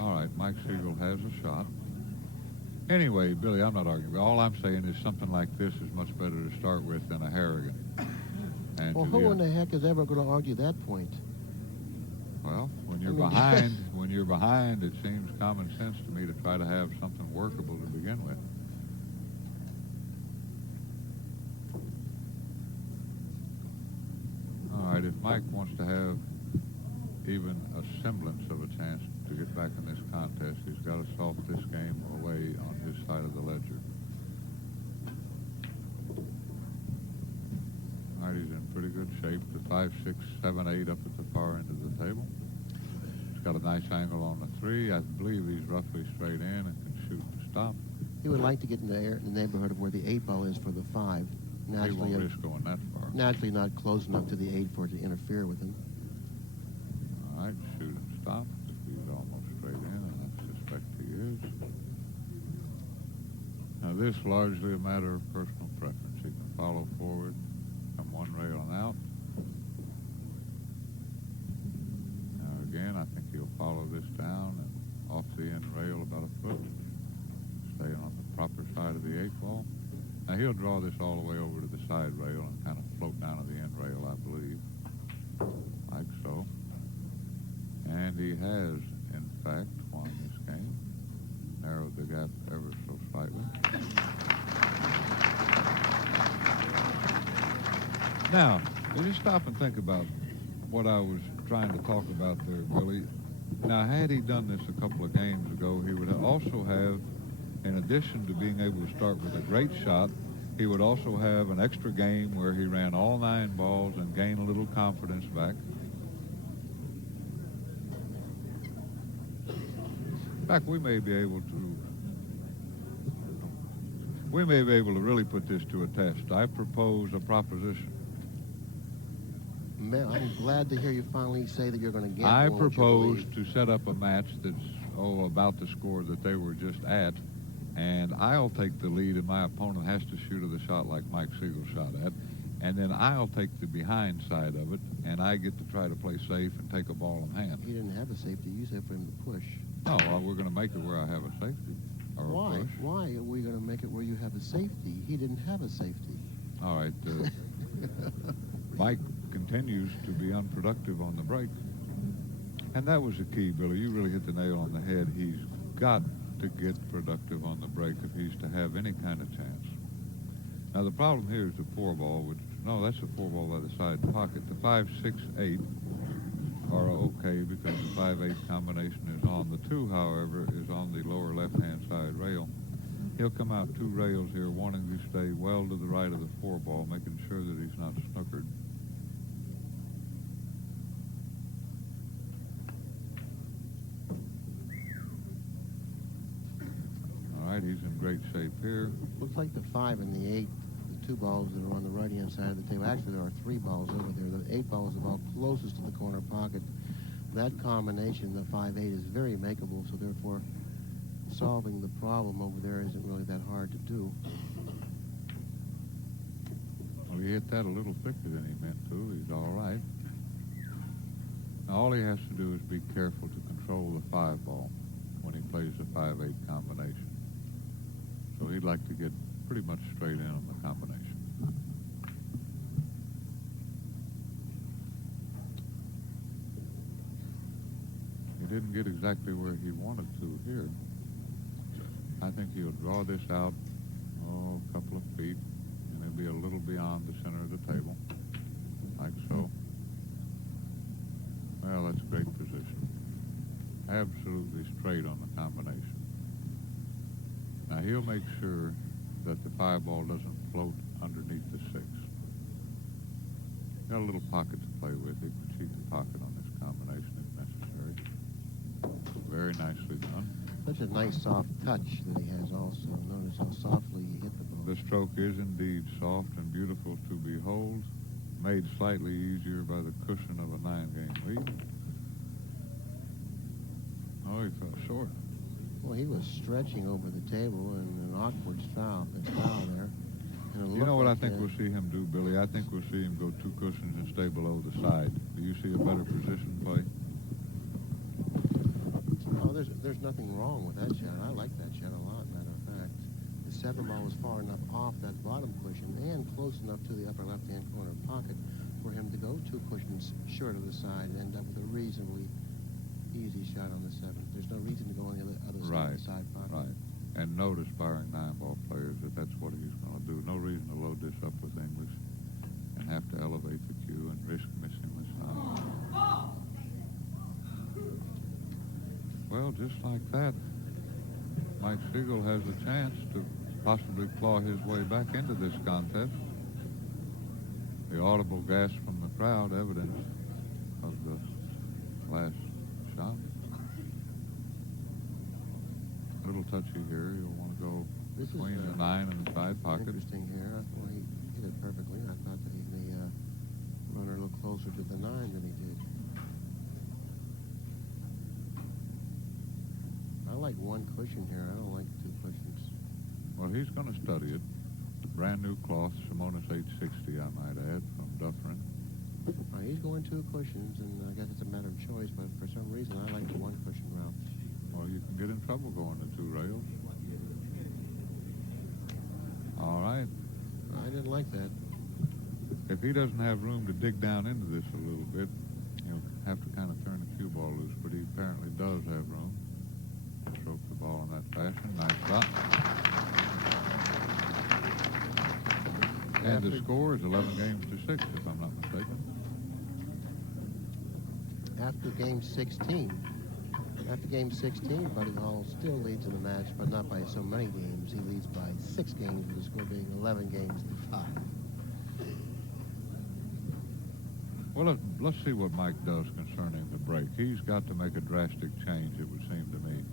All right, Mike Sigel has a shot. Anyway, Billy, I'm not arguing. All I'm saying is something like this is much better to start with than a Harrigan. And well, who in the heck is ever going to argue that point? Well, when you're behind, it seems common sense to me to try to have something workable to begin with. All right, if Mike wants to have even a semblance of a chance to get back in this contest, he's got to solve this game away on his side of the ledger. All right, he's in pretty good shape. The 5, 6, 7, 8 up at the far end of the table. He's got a nice angle on the 3. I believe he's roughly straight in and can shoot and stop. He would like to get in the neighborhood of where the 8 ball is for the 5. He won't risk going that far. Naturally not close enough to the 8 for it to interfere with him. All right, shoot and stop. He's almost straight in, and I suspect he is. Now, this is largely a matter of personal preference. He can follow forward, come one rail and out. Now, again, I think he'll follow this down and off the end rail about a foot. Stay on the proper side of the 8 ball. Now, he'll draw this all the way over to the side rail and kind of float down to the end rail, I believe, like so. And he has, in fact, won this game. Narrowed the gap ever so slightly. Now, just stop and think about what I was trying to talk about there, Billy. Now, had he done this a couple of games ago, he would also have, in addition to being able to start with a great shot, he would also have an extra game where he ran all 9 balls and gained a little confidence back. In fact, we may be able to really put this to a test. I propose a proposition. Man, I'm glad to hear you finally say that you're going to gamble. I on what you propose believe. to set up a match that's, about the score that they were just at, and I'll take the lead, and my opponent has to shoot at the shot like Mike Sigel shot at, and then I'll take the behind side of it, and I get to try to play safe and take a ball in hand. He didn't have a safety. You said for him to push. No, well, we're going to make it where I have a safety. Or Why? A push. Why are we going to make it where you have a safety? He didn't have a safety. All right. Mike continues to be unproductive on the break. And that was the key, Billy. You really hit the nail on the head. He's got to get productive on the break if he's to have any kind of chance. Now, the problem here is the 4-ball, which, no, that's the 4-ball by the side pocket. The 5, 6, 8 are okay because the 5-8 combination is on. The 2, however, is on the lower left-hand side rail. He'll come out 2 rails here, wanting to stay well to the right of the 4-ball, making sure that he's not snookered. All right, he's in great shape here. Looks like the 5 and the 8, the 2 balls that are on the right-hand side of the table. Actually, there are 3 balls over there. The 8 ball is the ball closest to the corner pocket. That combination, the 5-8, is very makeable, so therefore solving the problem over there isn't really that hard to do. Well, he hit that a little thicker than he meant to. He's all right. Now, all he has to do is be careful to control the 5 ball when he plays the 5-8 combination. So he'd like to get pretty much straight in on the combination. He didn't get exactly where he wanted to here. I think he'll draw this out, a couple of feet, and it'll be a little beyond the center of the table, like so. Well, that's a great position. Absolutely straight on the combination. Now, he'll make sure that the 5 ball doesn't float underneath the 6. Got a little pocket to play with. He can cheat the pocket on this combination if necessary. Very nicely done. Such a nice soft touch that he has also. Notice how softly he hit the ball. The stroke is indeed soft and beautiful to behold, made slightly easier by the cushion of a 9-game lead. Oh, he fell short. Well, he was stretching over the table in an awkward foul there. You know what I think we'll see him do, Billy? I think we'll see him go 2 cushions and stay below the side. Do you see a better position play? Oh, there's nothing wrong with that shot. I like that shot a lot, matter of fact. The 7 ball was far enough off that bottom cushion and close enough to the upper left-hand corner pocket for him to go 2 cushions short of the side and end up with a reasonably easy shot on the 7. There's no reason to go on the other side of the side pocket. Right. And note, aspiring 9-ball players, that's what he's going to do. No reason to load this up with English and have to elevate the cue and risk missing the shot. Well, just like that, Mike Sigel has a chance to possibly claw his way back into this contest. The audible gasp from the crowd, evidence of the last shot. A little touchy here. You'll want to go between the 9 and the side pocket. Interesting here. Well, he hit it perfectly. I thought that he may run her a little closer to the 9 than he did. I like 1 cushion here. I don't like 2 cushions. Well, he's going to study it. Brand new cloth, Simonis 860, I might add, from Dufferin. He's going 2 cushions, and I guess it's a matter of choice, but for some reason I like the 1 cushion route. Well, you can get in trouble going to 2 rails. All right. I didn't like that. If he doesn't have room to dig down into this a little bit, he'll have to kind of turn the cue ball loose, but he apparently does have room. Stroke the ball in that fashion. Nice shot. And the score is 11 games to 6, if I'm not mistaken. After game 16, Buddy Hall still leads in the match, but not by so many games. He leads by 6 games, with the score being 11 games to 5. Well, let's see what Mike does concerning the break. He's got to make a drastic change, it would seem to me.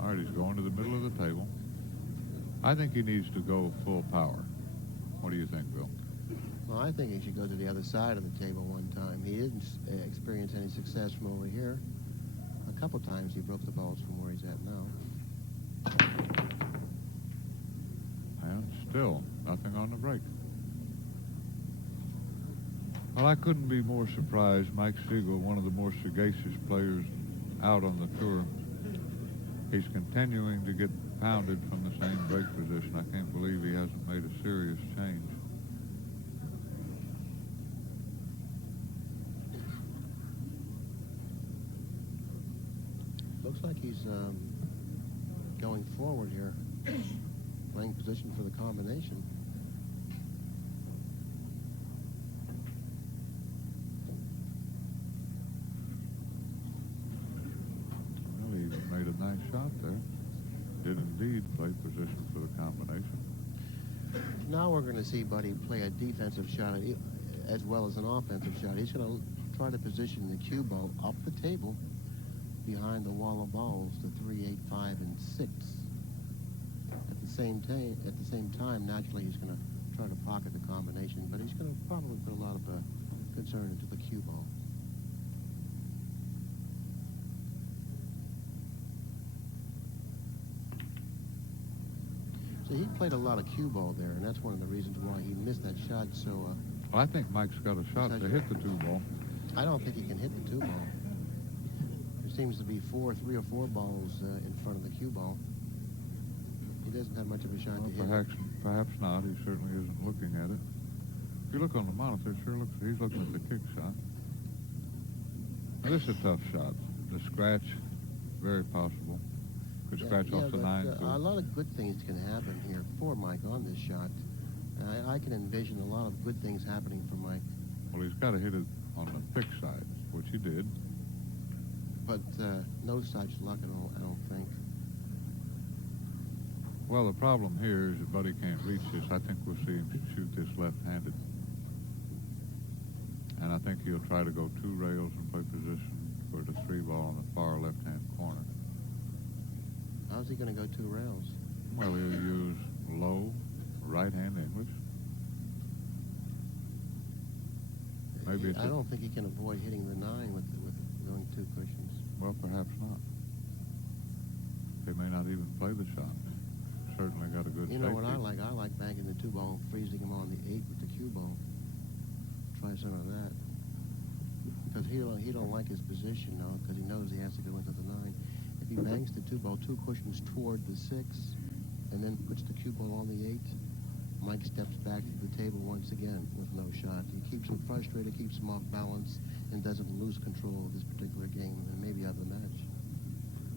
All right, he's going to the middle of the table. I think he needs to go full power. What do you think, Bill? Well, I think he should go to the other side of the table one time. He didn't experience any success from over here. A couple times he broke the balls from where he's at now. And still, nothing on the break. Well, I couldn't be more surprised. Mike Sigel, one of the more sagacious players out on the tour. He's continuing to get pounded from the same break position. I can't believe he hasn't made a serious change. Looks like he's going forward here, playing position for the combination. Well, he made a nice shot there. Did indeed play position for the combination. Now we're going to see Buddy play a defensive shot as well as an offensive shot. He's going to try to position the cue ball up the table behind the wall of balls, the 3, 8, 5, and 6. At the same time, naturally, he's going to try to pocket the combination, but he's going to probably put a lot of concern into the cue ball. So he played a lot of cue ball there, and that's one of the reasons why he missed that shot. So Well, I think Mike's got a shot to hit the 2 ball. I don't think he can hit the 2 ball. There seems to be 3 or 4 balls in front of the cue ball. He doesn't have much of a shot to hit. Perhaps not. He certainly isn't looking at it. If you look on the monitor, it sure looks he's looking at the kick shot. Now, this is a tough shot. The scratch, very possible. Could scratch off the 9. A lot of good things can happen here for Mike on this shot. I can envision a lot of good things happening for Mike. Well, he's got to hit it on the thick side, which he did. But no such luck at all, I don't think. Well, the problem here is that Buddy can't reach this. I think we'll see him shoot this left-handed. And I think he'll try to go 2 rails and play position for the 3 ball on the far left-hand corner. How's he going to go 2 rails? Well, he'll use low right-hand English. Maybe I don't think he can avoid hitting the 9 with going 2 cushions. Well, perhaps not. They may not even play the shot. Certainly got a good You know safety. what I like? I like banking the 2 ball, freezing him on the 8 with the cue ball. Try some of that. Because he don't like his position now, because he knows he has to go into the 9. If he banks the 2 ball 2 cushions toward the 6, and then puts the cue ball on the 8, Mike steps back to the table once again with no shot. He keeps him frustrated, keeps him off balance, and doesn't lose control of this particular game, and maybe of the match.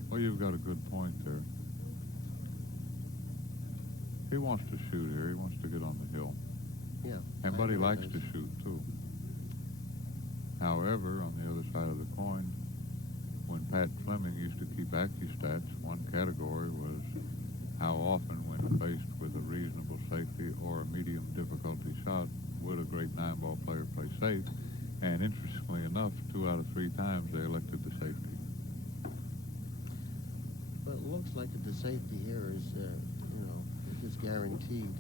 Well, you've got a good point there. He wants to shoot here. He wants to get on the hill. Yeah. And Buddy likes to shoot, too. However, on the other side of the coin, when Pat Fleming used to keep ACCUSTATS, one category was how often, when faced with a reasonable safety or a medium difficulty shot, would a great 9-ball player play safe. And interestingly enough, 2 out of 3 times they elected the safety. But it looks like that the safety here is, is guaranteed.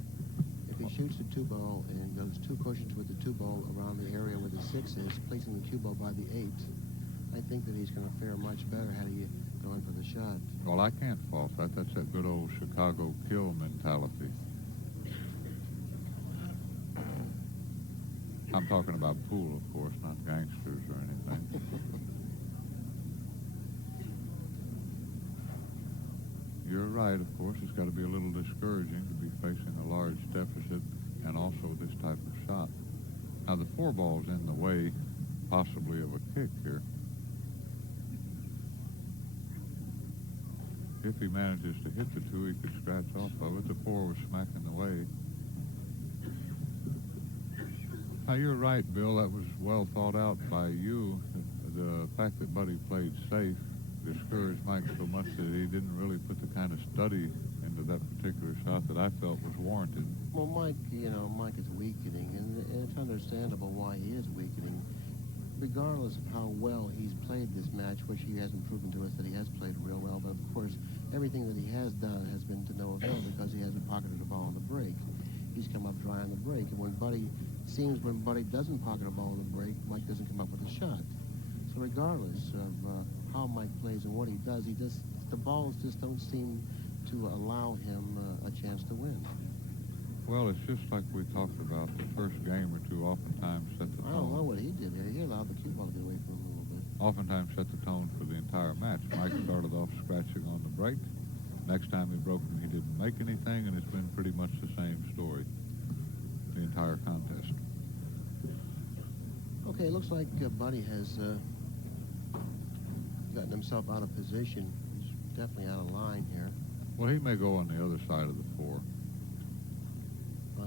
If he shoots the 2 ball and goes 2 cushions with the 2 ball around the area where the 6 is, placing the cue ball by the 8, I think that he's going to fare much better had he gone for the shot. Well, I can't fault that. That's that good old Chicago kill mentality. I'm talking about pool, of course, not gangsters or anything. You're right, of course. It's got to be a little discouraging to be facing a large deficit and also this type of shot. Now, the 4 ball's in the way, possibly, of a kick here. If he manages to hit the 2, he could scratch off of it. The 4 was smack in the way. Now, you're right, Bill. That was well thought out by you. The fact that Buddy played safe discouraged Mike so much that he didn't really put the kind of study into that particular shot that I felt was warranted. Well, Mike is weakening, and it's understandable why he is weakening. Regardless of how well he's played this match, which he hasn't proven to us that he has played real well, but of course, everything that he has done has been to no avail because he hasn't pocketed the ball on the break. he's come up dry on the break. And when Buddy doesn't pocket a ball on the break, Mike doesn't come up with a shot. So regardless of how Mike plays and what he does, the balls just don't seem to allow him a chance to win. Well, it's just like we talked about. The first game or two oftentimes set the tone. I don't know what he did here. He allowed the cue ball to get away from him a little bit. Oftentimes set the tone for the entire match. Mike started off scratching on the break. Next time he broke him, he didn't make anything, and it's been pretty much the same story the entire contest. Okay, it looks like Buddy has gotten himself out of position. He's definitely out of line here. Well, he may go on the other side of the 4.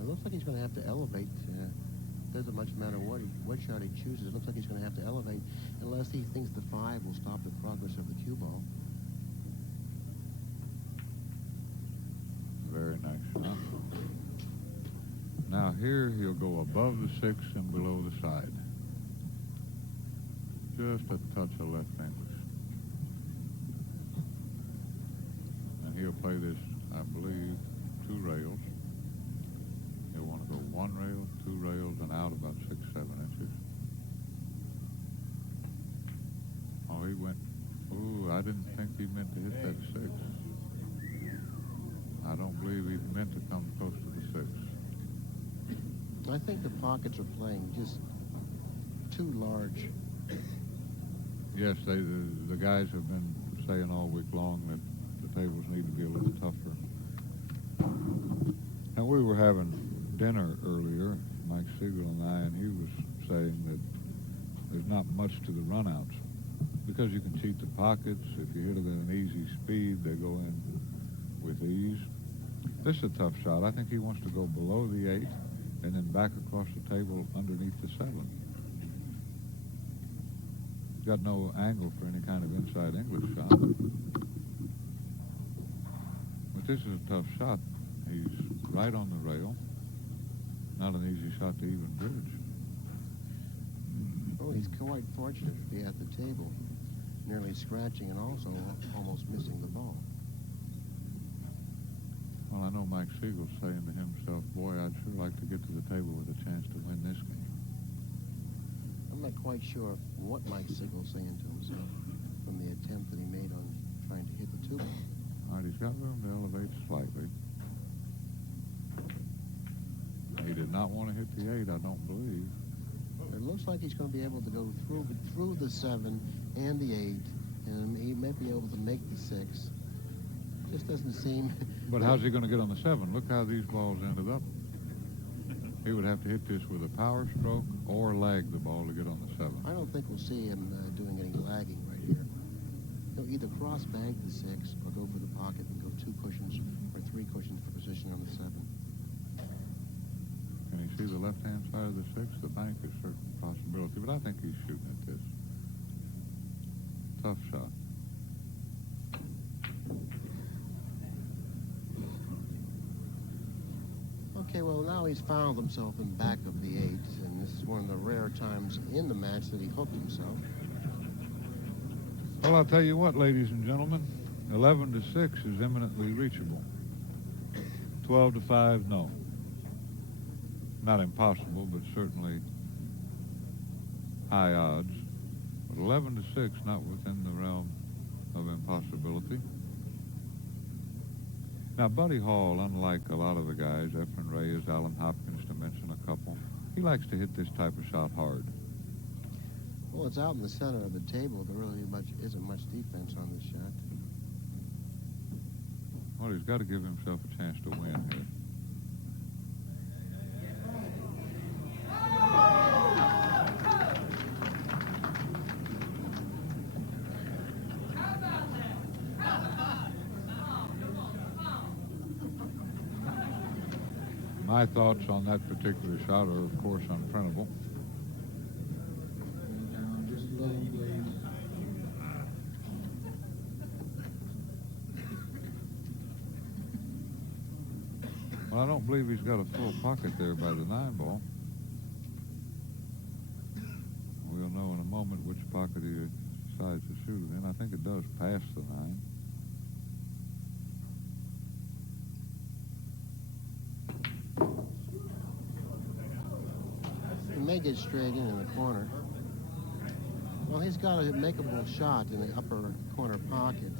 It looks like he's going to have to elevate. Doesn't much matter what shot he chooses. It looks like he's going to have to elevate unless he thinks the 5 will stop the progress of the cue ball. Very nice shot. Now here he'll go above the 6 and below the side. Just a touch of left English. And he'll play this, I believe, 2 rails. He'll want to go 1 rail, 2 rails, and out about 6, 7 inches. Oh, he went, ooh, I didn't think he meant to hit that 6. I don't believe he meant to come close to the 6. I think the pockets are playing just too large. Yes, the guys have been saying all week long that the tables need to be a little tougher. And we were having dinner earlier, Mike Sigel and I, and he was saying that there's not much to the runouts because you can cheat the pockets. If you hit it at an easy speed, they go in with ease. This is a tough shot. I think he wants to go below the 8 and then back across the table underneath the 7. He's got no angle for any kind of inside English shot. But this is a tough shot. He's right on the rail. Not an easy shot to even bridge. Oh, he's quite fortunate to be at the table, nearly scratching and also almost missing the ball. Well, I know Mike Siegel's saying to himself, boy, I'd sure like to get to the table with a chance to win this game. I'm not quite sure what Mike Siegel's saying to himself from the attempt that he made on trying to hit the 2 ball. All right, he's got room to elevate slightly. He did not want to hit the 8, I don't believe. It looks like he's going to be able to go through the 7 and the 8, and he may be able to make the 6. Just doesn't seem... But how's he going to get on the 7? Look how these balls ended up. He would have to hit this with a power stroke or lag the ball to get on the 7. I don't think we'll see him doing any lagging right here. He'll either cross-bank the 6 or go for the pocket and go 2 cushions or 3 cushions for position on the 7. Can you see the left-hand side of the 6? The bank is a certain possibility, but I think he's shooting at this. Tough shot. Okay, well, now he's found himself in back of the 8, and this is one of the rare times in the match that he hooked himself. Well, I'll tell you what, ladies and gentlemen, 11 to 6 is eminently reachable. 12 to 5, no. Not impossible, but certainly high odds. But 11 to 6, not within the realm of impossibility. Now, Buddy Hall, unlike a lot of the guys, Efren Reyes, Alan Hopkins, to mention a couple, he likes to hit this type of shot hard. Well, it's out in the center of the table. There really isn't much defense on this shot. Well, he's got to give himself a chance to win here. My thoughts on that particular shot are, of course, unprintable. Well, I don't believe he's got a full pocket there by the 9 ball. We'll know in a moment which pocket he decides to shoot it in. I think it does pass the 9. may get straight in the corner. Well, he's got a makeable shot in the upper corner pocket.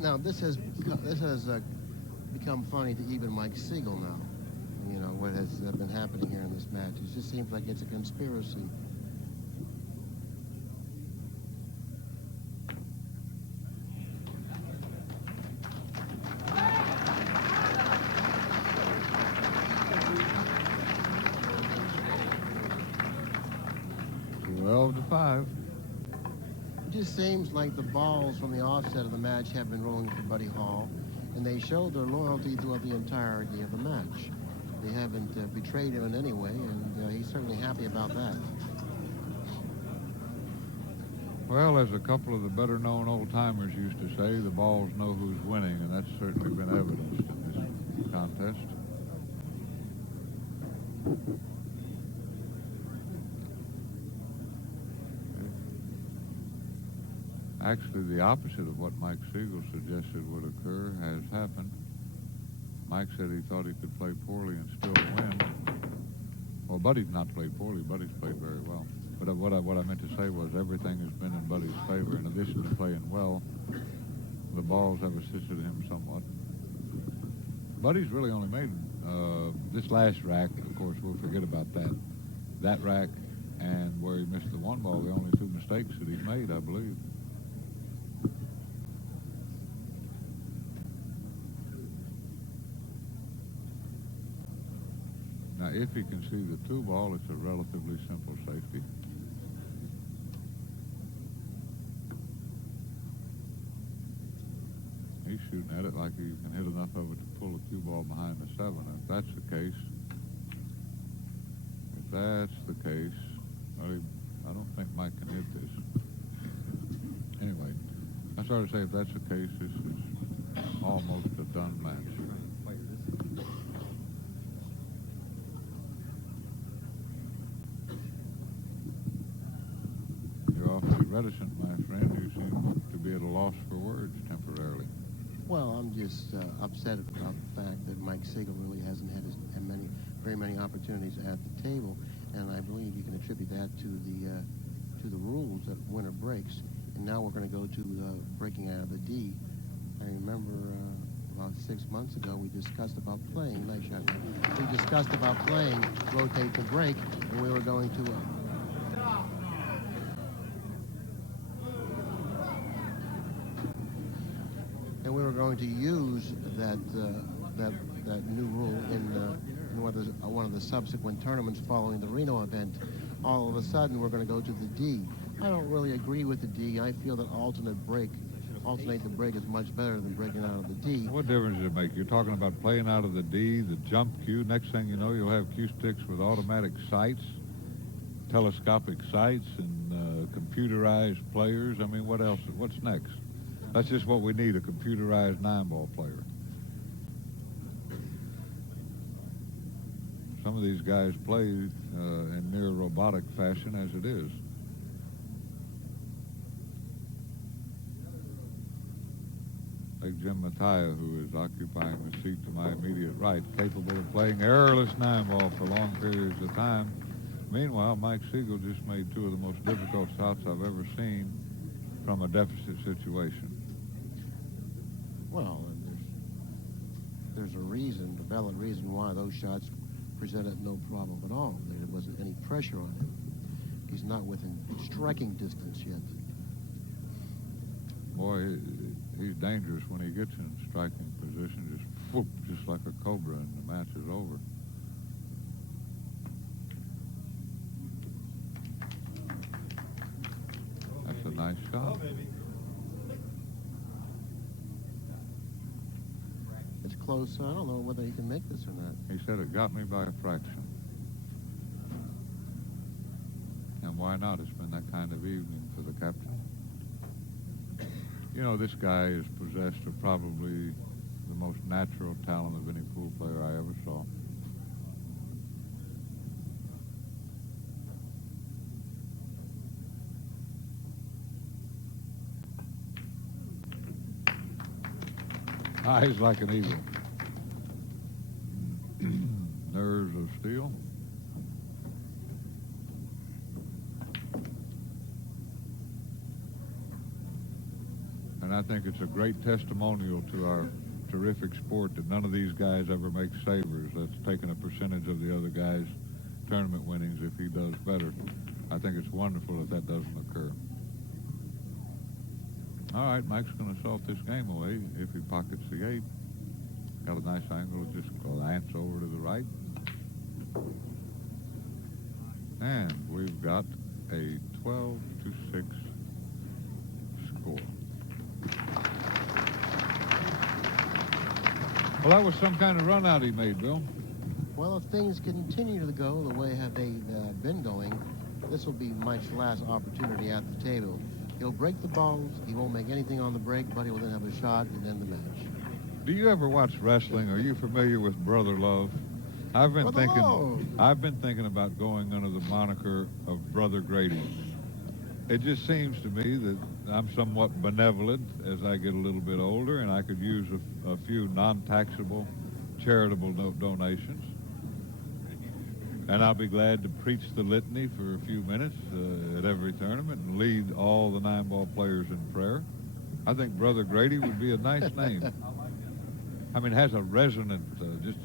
Now, this has become funny to even Mike Sigel now. You know, what has been happening here in this match. It just seems like it's a conspiracy. It just seems like the balls from the offset of the match have been rolling for Buddy Hall, and they showed their loyalty throughout the entirety of the match. They haven't betrayed him in any way, and he's certainly happy about that. Well, as a couple of the better-known old-timers used to say, the balls know who's winning, and that's certainly been evidenced in this contest. Actually, the opposite of what Mike Sigel suggested would occur has happened. Mike said he thought he could play poorly and still win. Well, Buddy's not played poorly. Buddy's played very well. But what I meant to say was everything has been in Buddy's favor. In addition to playing well, the balls have assisted him somewhat. Buddy's really only made this last rack, of course, we'll forget about that. That rack and where he missed the one ball, the only two mistakes that he's made, I believe. Now, if he can see the two ball, it's a relatively simple safety. He's shooting at it like he can hit enough of it to pull the cue ball behind the seven. If that's the case, well, I don't think Mike can hit this. Anyway, I started to say if that's the case, this is almost a done match. Reticent, my friend. You seem to be at a loss for words temporarily. Well, I'm just upset about the fact that Mike Sigel really hasn't had very many opportunities at the table, and I believe you can attribute that to the rules that winner breaks. And now we're going to go to breaking out of the D. I remember about 6 months ago we discussed about playing. Nice shot. We discussed about playing rotate the break, and we were going to. And we were going to use that new rule in one of the subsequent tournaments following the Reno event. All of a sudden, we're going to go to the D. I don't really agree with the D. I feel that alternate the break is much better than breaking out of the D. What difference does it make? You're talking about playing out of the D, the jump cue. Next thing you know, you'll have cue sticks with automatic sights, telescopic sights, and computerized players. I mean, what else? What's next? That's just what we need, a computerized 9-ball player. Some of these guys play in near robotic fashion as it is. Like Jim Mathews, who is occupying the seat to my immediate right, capable of playing errorless 9-ball for long periods of time. Meanwhile, Mike Sigel just made two of the most difficult shots I've ever seen from a deficit situation. Well, there's a reason, a valid reason why those shots presented no problem at all. There wasn't any pressure on him. He's not within striking distance yet. Boy, he's dangerous when he gets in striking position, just whoop, just like a cobra, and the match is over. That's a nice shot. It's close. I don't know whether he can make this or not. He said it got me by a fraction. And why not? It's been that kind of evening for the captain. You know, this guy is possessed of probably the most natural talent of any pool player I ever saw. Eyes like an eagle. I think it's a great testimonial to our terrific sport that none of these guys ever make savers. That's taking a percentage of the other guy's tournament winnings if he does better. I think it's wonderful if that doesn't occur. All right, Mike's going to salt this game away if he pockets the 8. Got a nice angle, just glance over to the right. And we've got a 12-6 score. Well, that was some kind of run out he made, Bill. Well, if things continue to go the way they've been going, this will be Mike's last opportunity at the table. He'll break the balls. He won't make anything on the break, but he will then have a shot and end the match. Do you ever watch wrestling? Are you familiar with Brother Love? I've been thinking about going under the moniker of Brother Grady. It just seems to me that I'm somewhat benevolent as I get a little bit older, and I could use a few non-taxable charitable donations. And I'll be glad to preach the litany for a few minutes at every tournament and lead all the 9-ball players in prayer. I think Brother Grady would be a nice name. I mean, it has a resonant,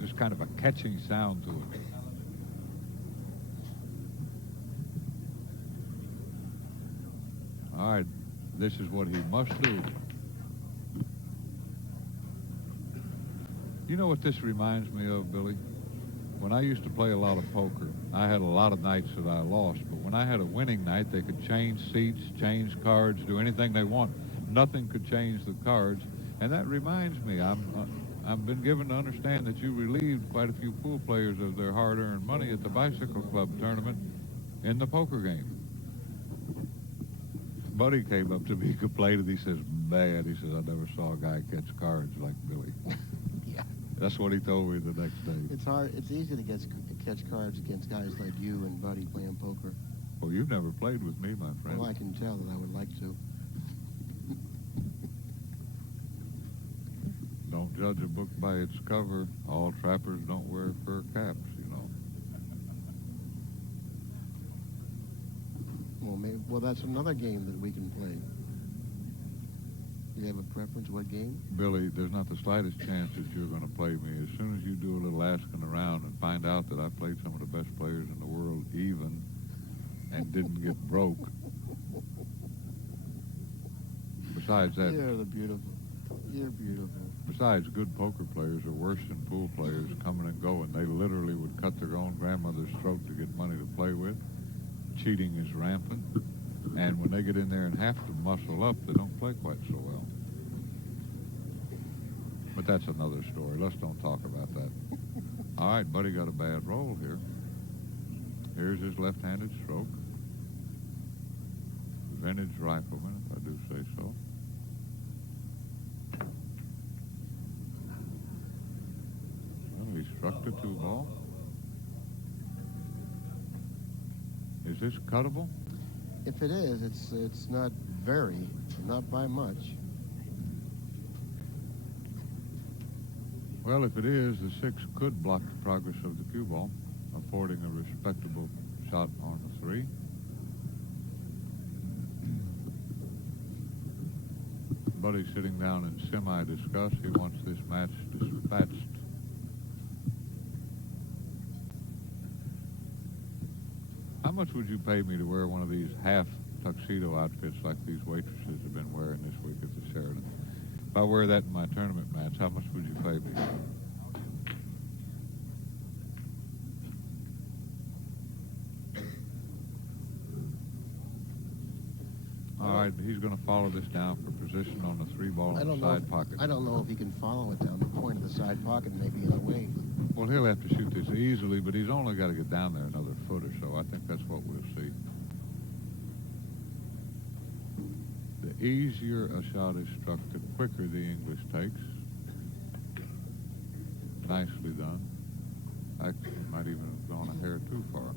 just kind of a catching sound to it. All right, this is what he must do. You know what this reminds me of, Billy? When I used to play a lot of poker, I had a lot of nights that I lost, but when I had a winning night, they could change seats, change cards, do anything they want. Nothing could change the cards, and that reminds me, I've been given to understand that you relieved quite a few pool players of their hard-earned money at the Bicycle Club tournament in the poker game. Buddy came up to me complaining. He says, "Bad." He says, "I never saw a guy catch cards like Billy." Yeah. That's what he told me the next day. It's hard. It's easy to catch cards against guys like you and Buddy playing poker. Well, you've never played with me, my friend. Well, I can tell that I would like to. Don't judge a book by its cover. All trappers don't wear fur caps, you know. Well, that's another game that we can play. You have a preference? What game? Billy, there's not the slightest chance that you're going to play me. As soon as you do a little asking around and find out that I played some of the best players in the world even and didn't get broke. Besides that... You're beautiful. You're beautiful. Besides, good poker players are worse than pool players coming and going. They literally would cut their own grandmother's throat to get money to play with. Cheating is rampant. And when they get in there and have to muscle up, they don't play quite so well. But that's another story. Let's don't talk about that. All right, Buddy got a bad roll here. Here's his left-handed stroke. Vintage rifleman, if I do say so. Well, he struck the 2-ball. Is this cuttable? If it is, it's not by much. Well, if it is, the 6 could block the progress of the cue ball, affording a respectable shot on the 3. Buddy's sitting down in semi-disgust. He wants this match dispatched. How much would you pay me to wear one of these half tuxedo outfits like these waitresses have been wearing this week at the Sheraton? If I wear that in my tournament match, how much would you pay me? All right, he's going to follow this down for position on the 3-ball in the side pocket. I don't know if he can follow it down. The point of the side pocket may be in the way. Well, he'll have to shoot this easily, but he's only got to get down there another foot or so. I think that's what we'll see. The easier a shot is struck, the quicker the English takes. Nicely done. Actually, might even have gone a hair too far.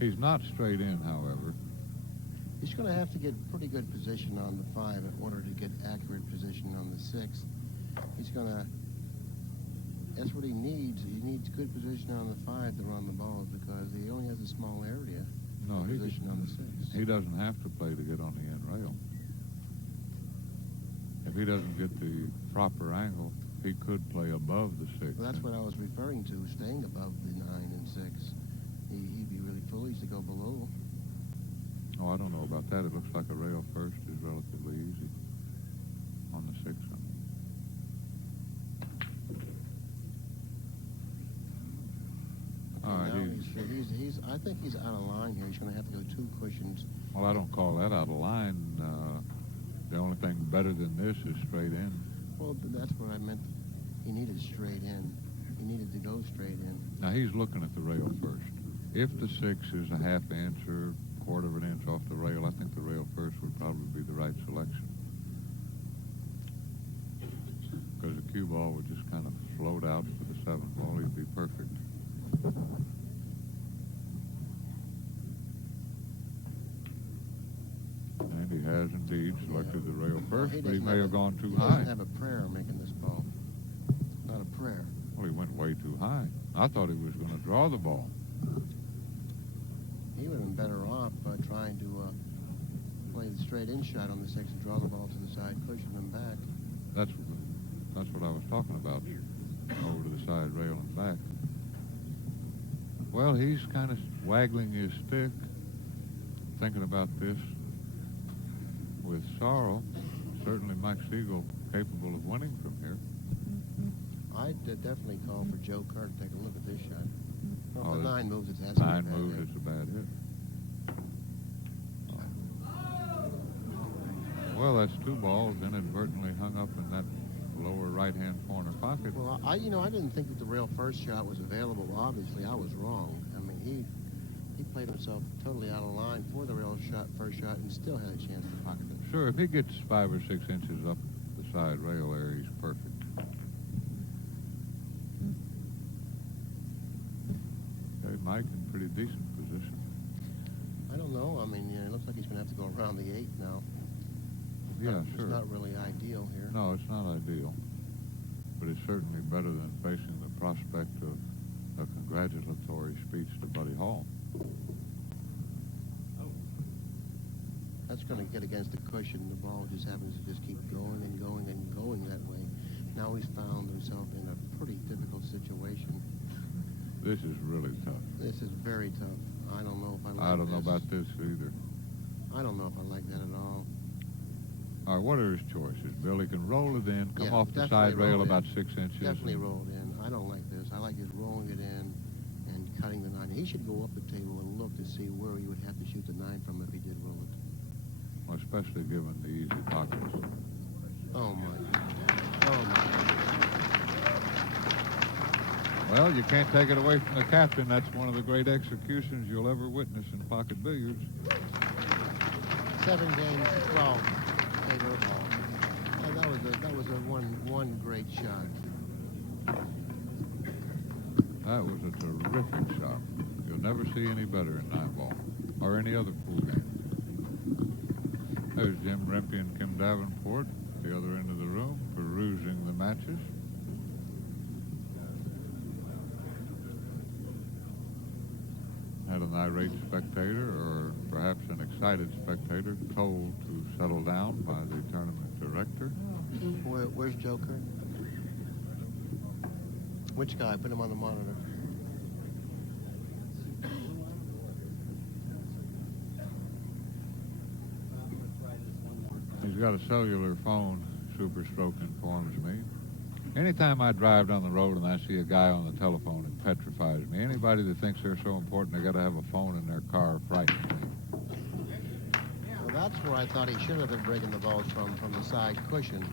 He's not straight in, however. He's going to have to get pretty good position on the 5 in order to get accurate position on the 6. He's going to... That's what he needs. He needs good position on the 5 to run the balls because he only has a small area. No, position on the 6. He doesn't have to play to get on the end rail. he doesn't get the proper angle, he could play above the 6. Well, that's what I was referring to, staying above the 9 and 6. He'd be really foolish to go below. Oh, I don't know about that. It looks like a rail first is relatively easy on the 6. All right, I think he's out of line here. He's going to have to go 2 cushions. Well, I don't call that out of line. The only thing better than this is straight in. Well, that's what I meant. He needed straight in. He needed to go straight in. Now, he's looking at the rail first. If the 6 is a ½ inch or quarter of an inch off the rail, I think the rail first would probably be the right selection. Because the cue ball would just kind of float out for the 7 ball. He'd be perfect. And he has indeed selected the rail first, but he may have gone too high. He doesn't have a prayer making this ball. Not a prayer. Well, he went way too high. I thought he was going to draw the ball. He would have been better off trying to play the straight-in shot on the 6 and draw the ball to the side cushion and back. That's what I was talking about, over to the side rail and back. Well, he's kind of waggling his stick, thinking about this with sorrow. Certainly Mike Sigel capable of winning from here. I'd definitely call for Joe Kerr to take a look at this shot. Well, Oh, if the 9 moves, it's 9 moves, it's a bad hit. Well, that's 2 balls inadvertently hung up in that lower right-hand corner pocket. Well, I didn't think that the rail first shot was available. Well, obviously, I was wrong. I mean, he played himself totally out of line for the rail first shot, and still had a chance to pocket it. Sure, if he gets 5 or 6 inches up the side rail there, he's perfect. Okay, Mike in pretty decent position. I don't know. I mean, it looks like he's going to have to go around the 8 now. Yeah, sure. It's not really ideal here. No, it's not ideal. But it's certainly better than facing the prospect of a congratulatory speech to Buddy Hall. That's going to get against the cushion. The ball just happens to just keep going and going and going that way. Now he's found himself in a pretty difficult situation. This is really tough. This is very tough. I don't know if I like I don't know about this either. I don't know if I like that at all. All right, what are his choices? Bill, he can roll it in, come Yeah, off the definitely side rail roll about in. 6 inches. Definitely rolled in. I don't like this. I like his rolling it in and cutting the 9. He should go up the table and look to see where he would have to shoot the 9 from if he did roll it. Well, especially given the easy pockets. Oh, my God. Oh, my God. Well, you can't take it away from the captain. That's one of the great executions you'll ever witness in pocket billiards. 7 games to 12. Favor of Hall. And that was a one great shot. That was a terrific shot. You'll never see any better in 9 ball or any other pool game. There's Jim Rempe and Kim Davenport at the other end of the room, perusing the matches. Had an irate spectator, or perhaps an excited spectator, told to settle down by the tournament director. Where's Joker? Which guy? Put him on the monitor. He's got a cellular phone, Super Stroke informs me. Anytime I drive down the road and I see a guy on the telephone, it petrifies me. Anybody that thinks they're so important they got to have a phone in their car frightens me. Well, that's where I thought he should have been breaking the balls from the side cushion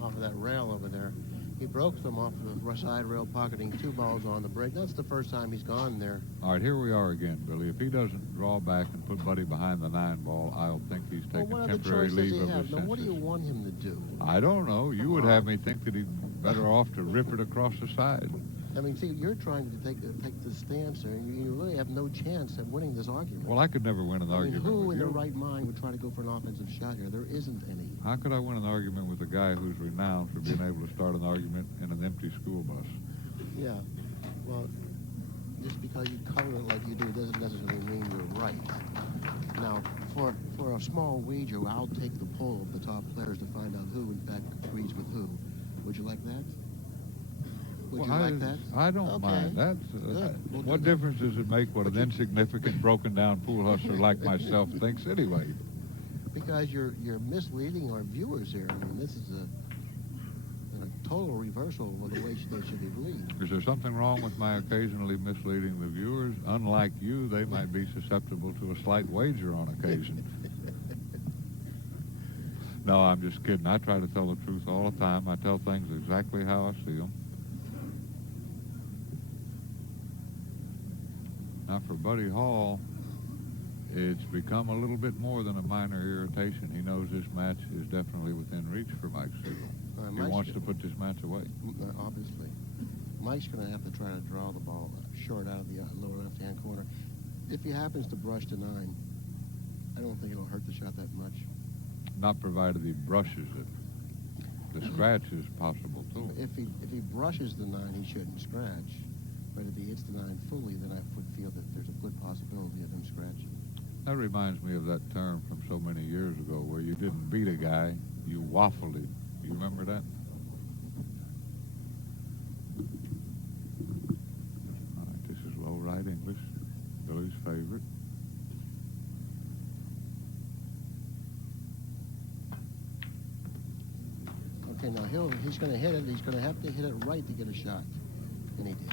off of that rail over there. He broke them off of the side rail, pocketing 2 balls on the break. That's the first time he's gone there. All right, here we are again, Billy. If he doesn't draw back and put Buddy behind the 9 ball, I'll think he's taking Well, what other temporary choice does leave he of have? his Now, what do you senses. want him to do? I don't know. You would have me think that he'd better off to rip it across the side. I mean, see, you're trying to take the stance there, and you really have no chance at winning this argument. Well, I could never win an argument who with in you. their right mind would try to go for an offensive shot here? There isn't any. How could I win an argument with a guy who's renowned for being able to start an argument in an empty school bus? Yeah. Well, just because you color it like you do doesn't necessarily mean you're right. Now, For a small wager, I'll take the poll of the top players to find out who, in fact, agrees with who. Would you like that? Would you like that? I don't Okay. mind that. We'll What do that. difference does it make what an insignificant, broken-down pool hustler like myself thinks anyway? Because you're misleading our viewers here. I mean, this is a total reversal of the way they should be believed. Is there something wrong with my occasionally misleading the viewers? Unlike you, they might be susceptible to a slight wager on occasion. No, I'm just kidding. I try to tell the truth all the time. I tell things exactly how I see them. Now, for Buddy Hall, it's become a little bit more than a minor irritation. He knows this match is definitely within reach for Mike Sigel. He wants to put this match away. Obviously. Mike's going to have to try to draw the ball short out of the lower left-hand corner. If he happens to brush the 9, I don't think it'll hurt the shot that much. Not provided he brushes it. The scratch is possible, too. If he brushes the 9, he shouldn't scratch. But if he hits the 9 fully, then I would feel that there's a good possibility of him scratching. That reminds me of that term from so many years ago where you didn't beat a guy, you waffled him. You remember that? All right, this is low right English, Billy's favorite. Okay, now he's going to hit it. He's going to have to hit it right to get a shot. And he did.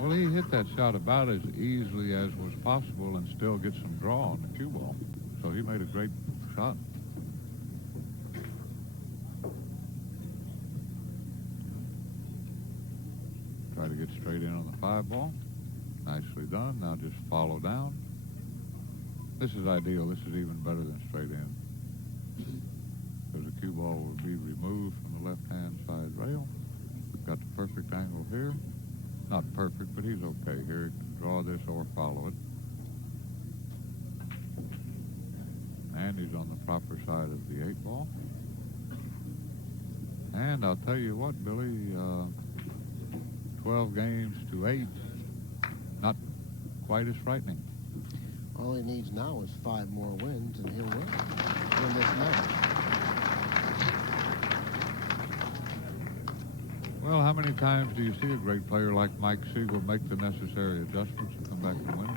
Well, he hit that shot about as easily as was possible and still get some draw on the cue ball. So he made a great shot. Try to get straight in on the 5 ball. Nicely done. Now just follow down. This is ideal. This is even better than straight in. Because the cue ball will be removed from the left-hand side rail. Got the perfect angle here. Not perfect, but he's okay here. He can draw this or follow it. And he's on the proper side of the 8 ball. And I'll tell you what, Billy, 12 games to 8, not quite as frightening. All he needs now is 5 more wins, and he'll win this match. Well, how many times do you see a great player like Mike Sigel make the necessary adjustments and come back and win?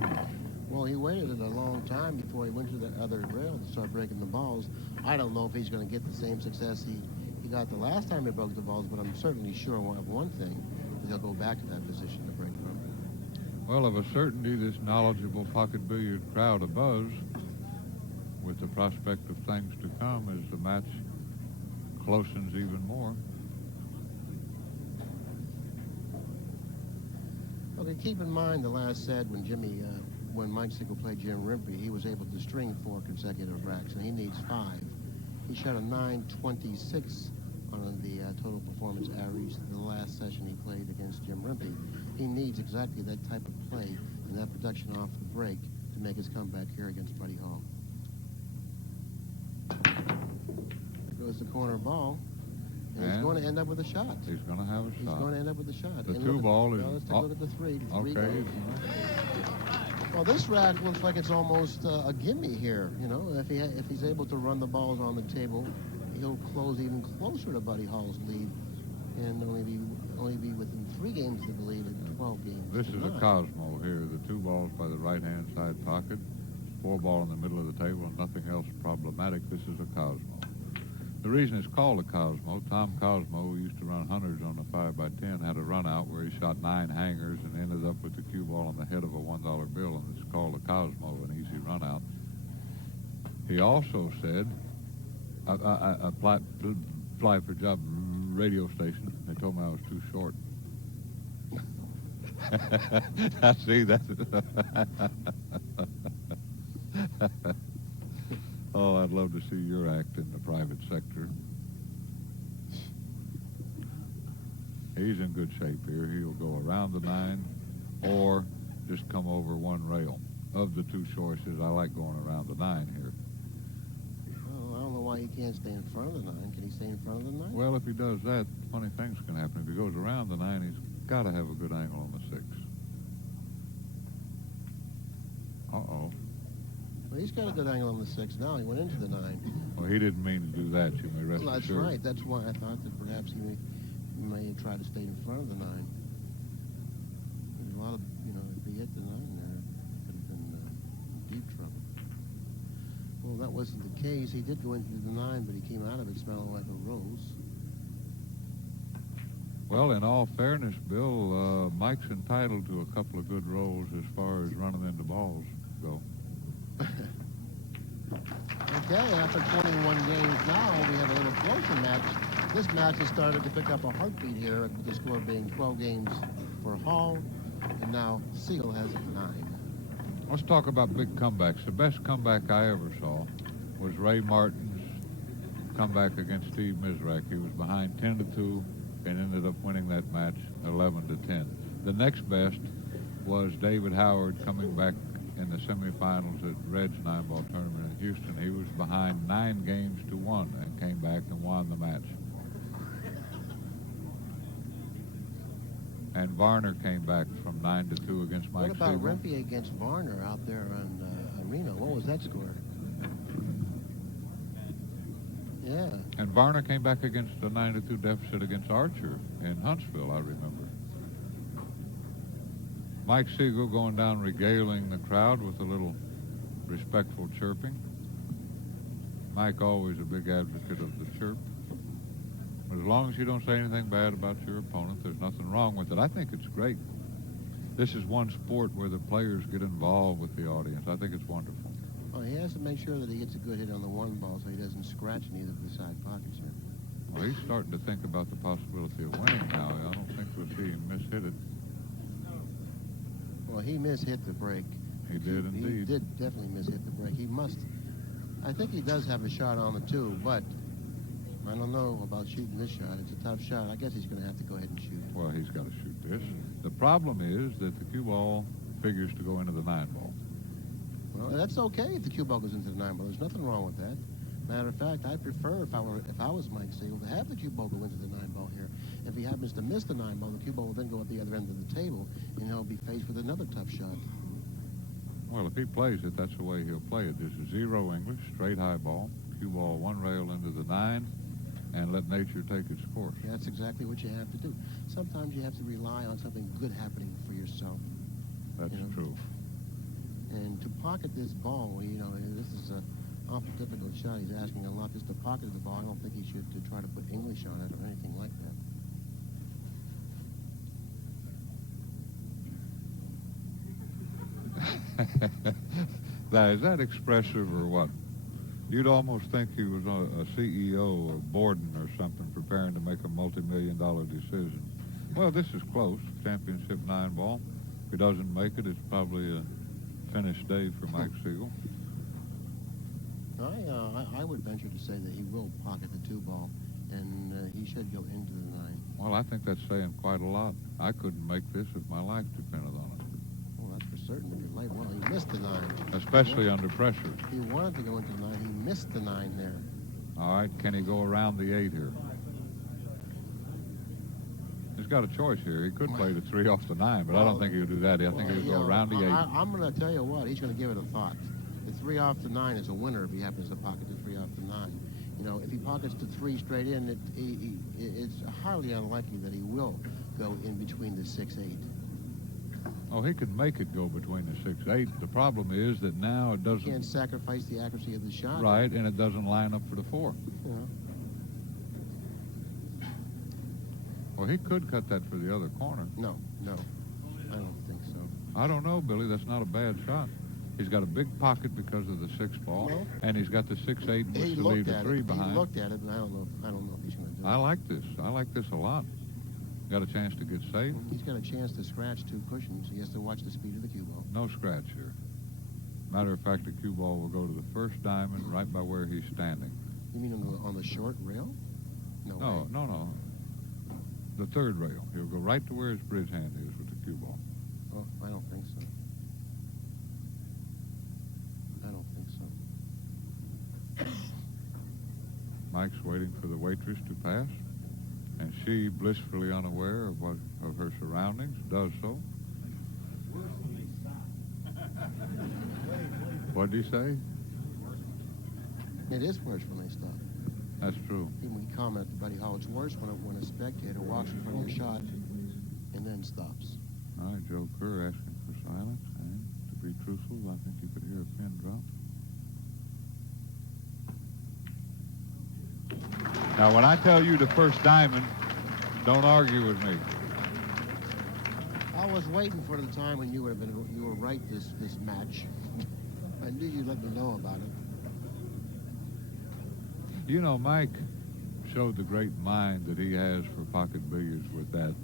Well, he waited a long time before he went to the other rail to start breaking the balls. I don't know if he's going to get the same success he got the last time he broke the balls, but I'm certainly sure of one thing, that he'll go back to that position to break them. Well, of a certainty, this knowledgeable pocket billiard crowd abuzz with the prospect of things to come as the match closens even more. Okay, keep in mind the last set when Mike Sigel played Jim Rimpey, he was able to string 4 consecutive racks, and he needs 5. He shot a 9.26 on the total performance average the last session he played against Jim Rimpey. He needs exactly that type of play and that production off the break to make his comeback here against Buddy Hall. There goes the corner ball. And he's going to end up with a shot. He's going to have a shot. He's going to end up with a shot. The 2 ball is... Let's take a look at the 3. Okay. Well, this rack looks like it's almost a gimme here. You know, if he's able to run the balls on the table, he'll close even closer to Buddy Hall's lead and only be within 3 games of the lead in 12 games. This is a Cosmo here. The 2 balls by the right-hand side pocket, 4 ball in the middle of the table, and nothing else problematic. This is a Cosmo. The reason it's called a Cosmo, Tom Cosmo, who used to run hundreds on the 5x10, had a run out where he shot 9 hangers and ended up with the cue ball on the head of a $1 bill, and it's called a Cosmo, an easy run out. He also said, I applied for a job radio station. They told me I was too short. I see that. Oh, I'd love to see your act in the private sector. He's in good shape here. He'll go around the 9 or just come over 1 rail. Of the 2 choices, I like going around the 9 here. Well, I don't know why he can't stay in front of the 9. Can he stay in front of the 9? Well, if he does that, funny things can happen. If he goes around the 9, he's got to have a good angle on the 6. Uh-oh. Well, he's got a good angle on the 6 now. He went into the 9. Well, he didn't mean to do that, you may rest Well, that's assured. right. That's why I thought that perhaps he may have tried to stay in front of the 9. There's a lot of, if he hit the 9 there, it could have been in deep trouble. Well, that wasn't the case. He did go into the 9, but he came out of it smelling like a rose. Well, in all fairness, Bill, Mike's entitled to a couple of good rolls as far as running into balls go. Okay, after 21 games now, we have a little closer match. This match has started to pick up a heartbeat here, with the score being 12 games for Hall, and now Sigel has 9. Let's talk about big comebacks. The best comeback I ever saw was Ray Martin's comeback against Steve Mizrak. He was behind 10-2 and ended up winning that match 11-10. The next best was David Howard coming back in the semifinals at Red's 9-ball tournament in Houston. He was behind 9-1 and came back and won the match. And Varner came back from 9-2 against Mike What about Siegel. Rempe against Varner out there on Reno? What was that score? Yeah. And Varner came back against a 9-2 deficit against Archer in Huntsville, I remember. Mike Siegel going down regaling the crowd with a little respectful chirping. Mike always a big advocate of the chirp. But as long as you don't say anything bad about your opponent, there's nothing wrong with it. I think it's great. This is one sport where the players get involved with the audience. I think it's wonderful. Well, he has to make sure that he gets a good hit on the 1 ball so he doesn't scratch in either of the side pockets here. Well, he's starting to think about the possibility of winning now. I don't think we'll see him miss-hit it. Well, he mishit the break. He did indeed. He did definitely mishit the break. He must. I think he does have a shot on the 2, but I don't know about shooting this shot. It's a tough shot. I guess he's going to have to go ahead and shoot. Well, he's got to shoot this. The problem is that the cue ball figures to go into the 9-ball. Well, that's okay if the cue ball goes into the 9-ball. There's nothing wrong with that. Matter of fact, I'd prefer if I was Mike Siegel to have the cue ball go into the 9-ball here. If he happens to miss the 9-ball, the cue ball will then go at the other end of the table, and he'll be faced with another tough shot. Well, if he plays it, that's the way he'll play it. This is 0 English, straight high ball, cue ball 1 rail into the 9, and let nature take its course. Yeah, that's exactly what you have to do. Sometimes you have to rely on something good happening for yourself. That's true. And to pocket this ball, this is an awful difficult shot. He's asking a lot just to pocket the ball. I don't think he should try to put English on it or anything like that. Now, is that expressive or what? You'd almost think he was a CEO of Borden or something preparing to make a multi-million-dollar decision. Well, this is close. Championship 9-ball. If he doesn't make it, it's probably a finished day for Mike Siegel. I would venture to say that he will pocket the 2-ball, and he should go into the 9. Well, I think that's saying quite a lot. I couldn't make this if my life depended on it. Well, that's for certain. If your life, well, he missed the 9. Especially under pressure. He wanted to go into the 9. He missed the 9 there. All right, can he go around the 8 here? He's got a choice here. He could play the 3 off the 9, but I don't think he'll do that. I think he'll go around the 8. I'm going to tell you what. He's going to give it a thought. The 3 off the 9 is a winner if he happens to pocket the 3 off the 9. If he pockets the 3 straight in, it's highly unlikely that he will go in between the 6-8. Oh, he could make it go between the 6-8. The problem is that now it doesn't... You can't sacrifice the accuracy of the shot. Right, and it doesn't line up for the 4. Yeah. Well, he could cut that for the other corner. No, I don't think so. I don't know, Billy. That's not a bad shot. He's got a big pocket because of the 6-ball, and he's got the 6-8 which to leave the 3 behind. He looked at it, and I don't know if he's going to do it. I like this. I like this a lot. Got a chance to get safe. He's got a chance to scratch 2 cushions. He has to watch the speed of the cue ball. No scratch here. Matter of fact, the cue ball will go to the first diamond right by where he's standing. You mean on the short rail? No. The 3rd rail. He'll go right to where his bridge hand is with the cue ball. Oh, I don't think so. Mike's waiting for the waitress to pass, and she, blissfully unaware of her surroundings, does so. What did he say? It is worse when they stop. That's true. We comment to Buddy Hall, it's worse when a spectator walks in front of your shot and then stops. All right, Joe Kerr asking for silence. And to be truthful, I think you could hear a pin drop. Now, when I tell you the first diamond, don't argue with me. I was waiting for the time when you were right this match. I knew you'd let me know about it. You know, Mike showed the great mind that he has for pocket billiards with that.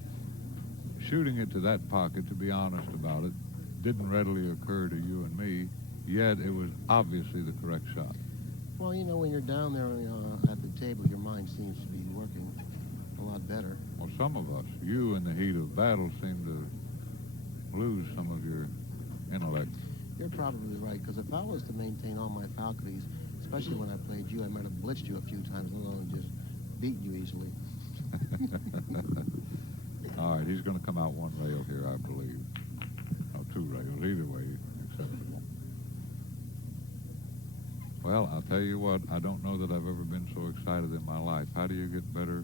Shooting it to that pocket, to be honest about it, didn't readily occur to you and me, yet it was obviously the correct shot. Well, you know, when you're down there at the table, your mind seems to be working a lot better. Well, some of us, you in the heat of battle, seem to lose some of your intellect. You're probably right, because if I was to maintain all my faculties, especially when I played you, I might have blitzed you a few times, let alone just beat you easily. All right, he's going to come out one rail here, I believe. Oh, two rails, either way, acceptable. Well, I'll tell you what, I don't know that I've ever been so excited in my life. How do you get better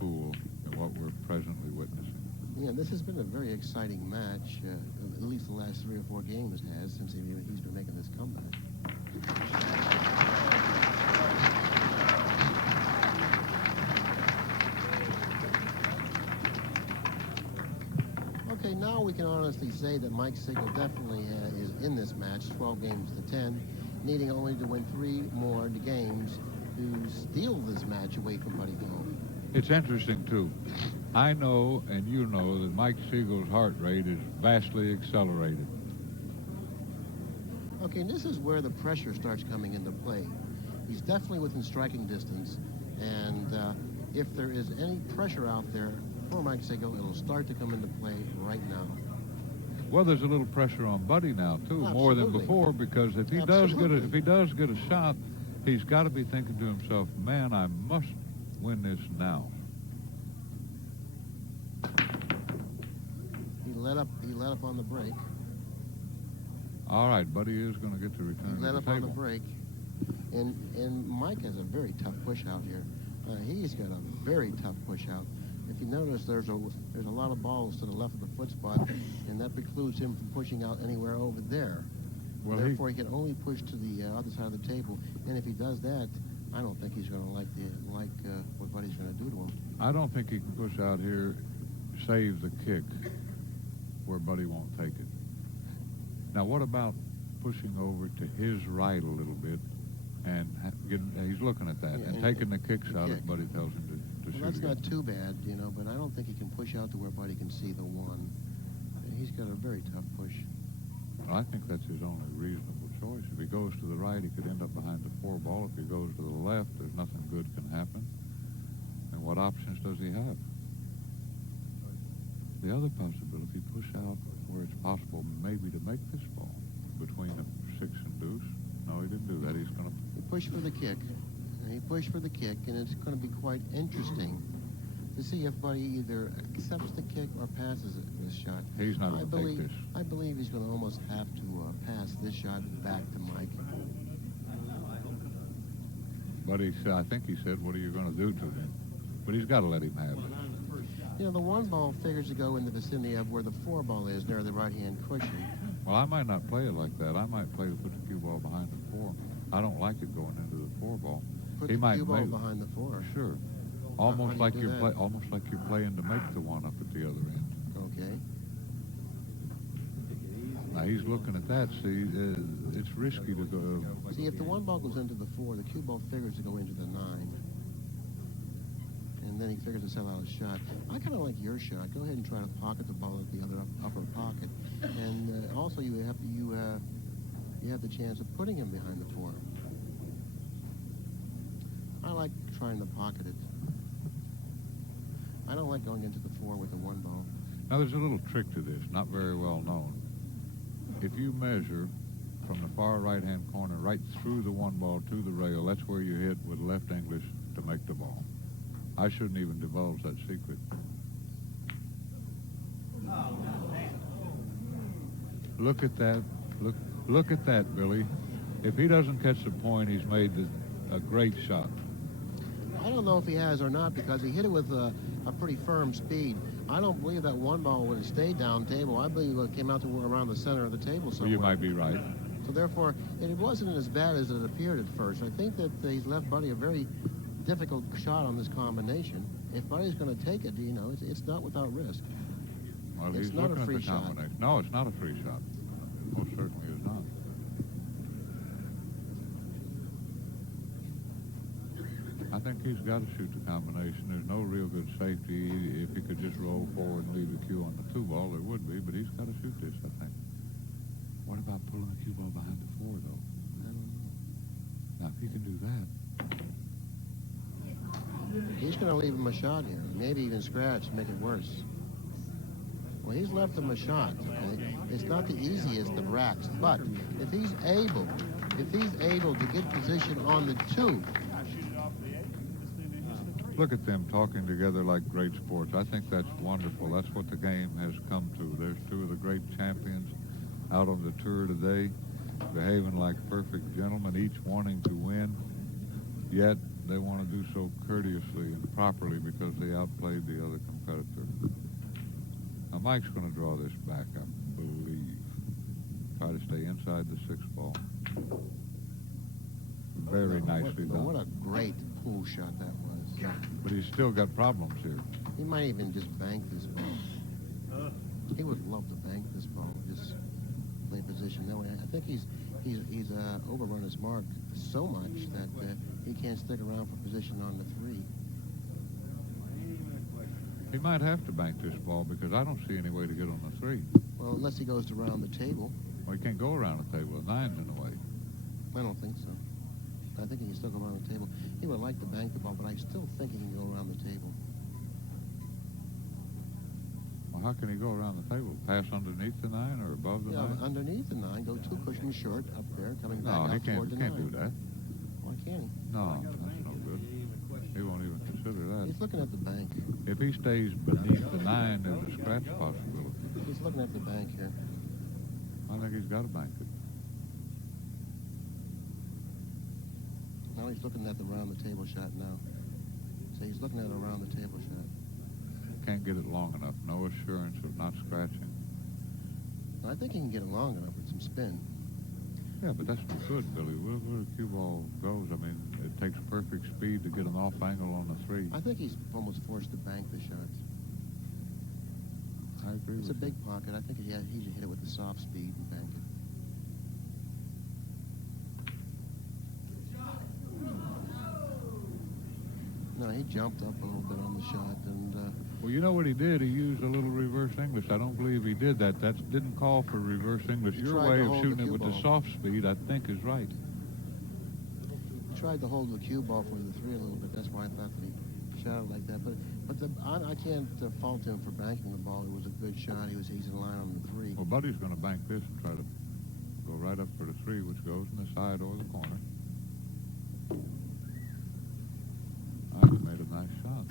pool than what we're presently witnessing? Yeah, this has been a very exciting match, at least the last 3 or 4 games has, since he's been making this comeback. Okay, now we can honestly say that Mike Sigel definitely is in this match, 12 games to 10, needing only to win 3 more games to steal this match away from Buddy Hall. It's interesting, too. I know, and you know, that Mike Siegel's heart rate is vastly accelerated. Okay, and this is where the pressure starts coming into play. He's definitely within striking distance, and if there is any pressure out there for Mike Sigel, it'll start to come into play right now. Well, there's a little pressure on Buddy now, too, Absolutely. more than before, because if he does get a shot, he's got to be thinking to himself, man, I must win this now. He let up on the break. All right, Buddy is going to get to return He let to up the on the table. break. And Mike has a very tough push out here. He's got a very tough push out. If you notice, there's a lot of balls to the left of the foot spot, and that precludes him from pushing out anywhere over there. Well, therefore, he can only push to the other side of the table. And if he does that, I don't think he's going to like what Buddy's going to do to him. I don't think he can push out here, save the kick, where Buddy won't take it. Now, what about pushing over to his right a little bit, and he's looking at that, and taking the kicks out if Buddy tells him to shoot. That's not too bad, you know, but I don't think he can push out to where Buddy can see the one. He's got a very tough push. Well, I think that's his only reasonable choice. If he goes to the right, he could end up behind the 4 ball. If he goes to the left, there's nothing good can happen. And what options does he have? The other possibility, push out where it's possible maybe to make this ball between a 6 and deuce. No, he didn't do that. He's going to... He pushed for the kick. He pushed for the kick, and it's going to be quite interesting to see if Buddy either accepts the kick or passes this shot. He's not going to take this. I believe he's going to almost have to pass this shot back to Mike. But I think he said, what are you going to do to him? But he's got to let him have it. You know, the 1 ball figures to go in the vicinity of where the 4 ball is, near the right-hand cushion. Well, I might not play it like that. I might play to put the cue ball behind the 4. I don't like it going into the 4 ball. Put the cue ball behind the 4. Sure. Almost like you're playing to make the 1 up at the other end. Okay. Now he's looking at that. See, it's risky to go. See, if the 1 ball goes into the 4, the cue ball figures to go into the 9. And then he figures to sell out his shot. I kind of like your shot. Go ahead and try to pocket the ball at the other upper pocket. And also you have the chance of putting him behind the 4. I like trying to pocket it. I don't like going into the 4 with the 1 ball. Now there's a little trick to this, not very well known. If you measure from the far right-hand corner right through the 1 ball to the rail, that's where you hit with left English to make the ball. I shouldn't even divulge that secret. Look at that Look at that, Billy. If he doesn't catch the point, he's made a great shot. I don't know if he has or not because he hit it with a pretty firm speed. I don't believe that one ball would have stayed down table. I believe it came out to around the center of the table somewhere. Well, you might be right. So therefore, it wasn't as bad as it appeared at first. I think that he's left Buddy a very difficult shot on this combination. If Buddy's going to take it, you know, it's not without risk. Well, It's he's not a looking free at the shot. combination. No, it's not a free shot. Most certainly is not. I think he's got to shoot the combination. There's no real good safety. If he could just roll forward and leave the cue on the 2-ball, there would be, but he's got to shoot this, I think. What about pulling the cue ball behind the 4, though? I don't know. Now, if he can do that. He's going to leave him a shot here. Maybe even scratch to make it worse. Well, he's left him a shot. Okay? It's not the easiest of racks, but if he's able to get position on the 2. Look at them talking together like great sports. I think that's wonderful. That's what the game has come to. There's 2 of the great champions out on the tour today, behaving like perfect gentlemen, each wanting to win, yet they want to do so courteously and properly because they outplayed the other competitor. Now, Mike's going to draw this back, I believe. Try to stay inside the 6-ball. Very nicely done. What a great pool shot that was. But he's still got problems here. He might even just bank this ball. He would love to bank this ball, just play position that way. I think he's overrun his mark so much that he can't stick around for position on the 3. He might have to bank this ball because I don't see any way to get on the 3. Well, unless he goes around the table. Well, he can't go around the table. The 9's in the way. I don't think so. I think he can still go around the table. He would like to bank the ball, but I still think he can go around the table. Well, how can he go around the table? Pass underneath the 9 or above the 9? Underneath the 9, go 2 cushions short up there, coming back out toward the 9. No, he can't do that. Why can't he? No, that's no good. He won't even consider that. He's looking at the bank. If he stays beneath the 9, there's a scratch possibility. He's looking at the bank here. I think he's got to bank it. Now he's looking at the round the table shot now. So he's looking at a round the table shot. Can't get it long enough. No assurance of not scratching. I think he can get it long enough with some spin. Yeah, but that's not good, Billy. Where the cue ball goes, I mean, it takes perfect speed to get an off angle on the 3. I think he's almost forced to bank the shots. I agree It's with a big pocket. I think he should hit it with the soft speed and bank it. No, he jumped up a little bit on the shot, and well, you know what he did? He used a little reverse English. I don't believe he did that. That didn't call for reverse English. He Your tried way to of hold shooting the it cue with the ball. soft speed, I think, is right. he tried to hold the cue ball for the 3 a little bit. That's why I thought that he shot it like that. But I can't fault him for banking the ball. It was a good shot. He's in line on the 3. Well, Buddy's going to bank this and try to go right up for the 3, which goes in the side or the corner. He made a nice shot.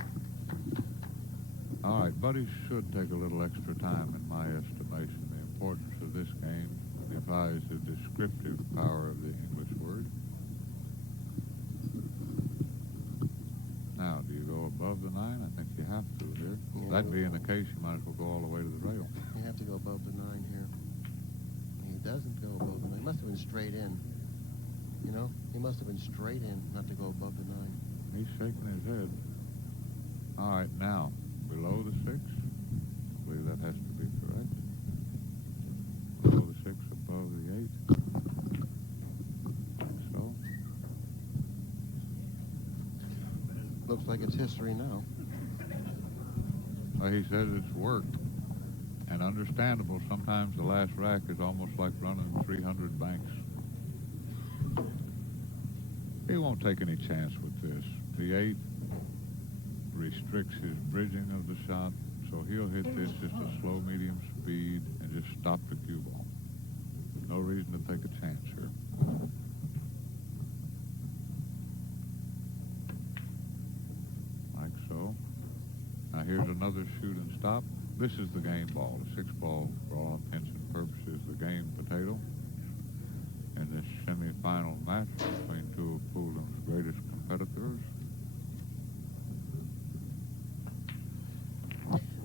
All right, Buddy should take a little extra time, in my estimation. The importance of this game defies the descriptive power of the English word. Now, do you go above the 9? I think you have to here. Yeah. That being the case, you might as well go all the way to the rail. You have to go above the 9 here. He doesn't go above the 9. He must have been straight in. You know, he must have been straight in, not to go above the 9. He's shaking his head. All right, now, below the 6. I believe that has to be correct. Below the 6, above the 8. Like so. Looks like it's history now. Well, he says it's worked. And understandable, sometimes the last rack is almost like running 300 banks. He won't take any chance with this. The 8 restricts his bridging of the shot, so he'll hit this just a slow medium speed and just stop the cue ball. No reason to take a chance here. Like so. Now here's another shoot and stop. This is the game ball. The 6 ball, for all intents and purposes, the game potato. in this semifinal match between two of Poolem's greatest competitors.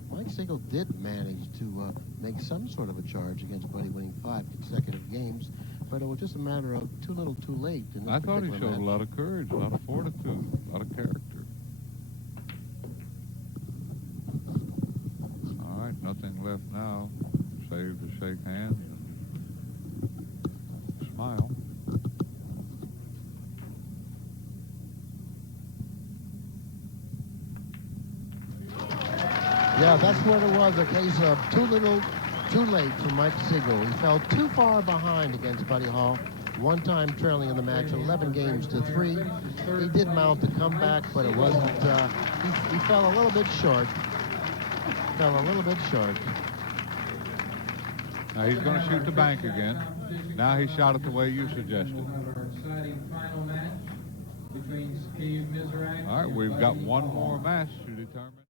Mike Sigel did manage to make some sort of a charge against Buddy, winning 5 consecutive games, but it was just a matter of too little too late. In this I thought he showed match. a lot of courage, a lot of fortitude, a lot of character. All right, nothing left now, save to shake hands and smile. Yeah, that's what it was, a case of too little, too late for Mike Sigel. He fell too far behind against Buddy Hall. One time trailing in the match, 11 games to 3. He did mount a comeback, but it wasn't, he fell a little bit short. Fell a little bit short. Now he's going to shoot the bank again. Now he shot it the way you suggested. All right, we've got one more match to determine.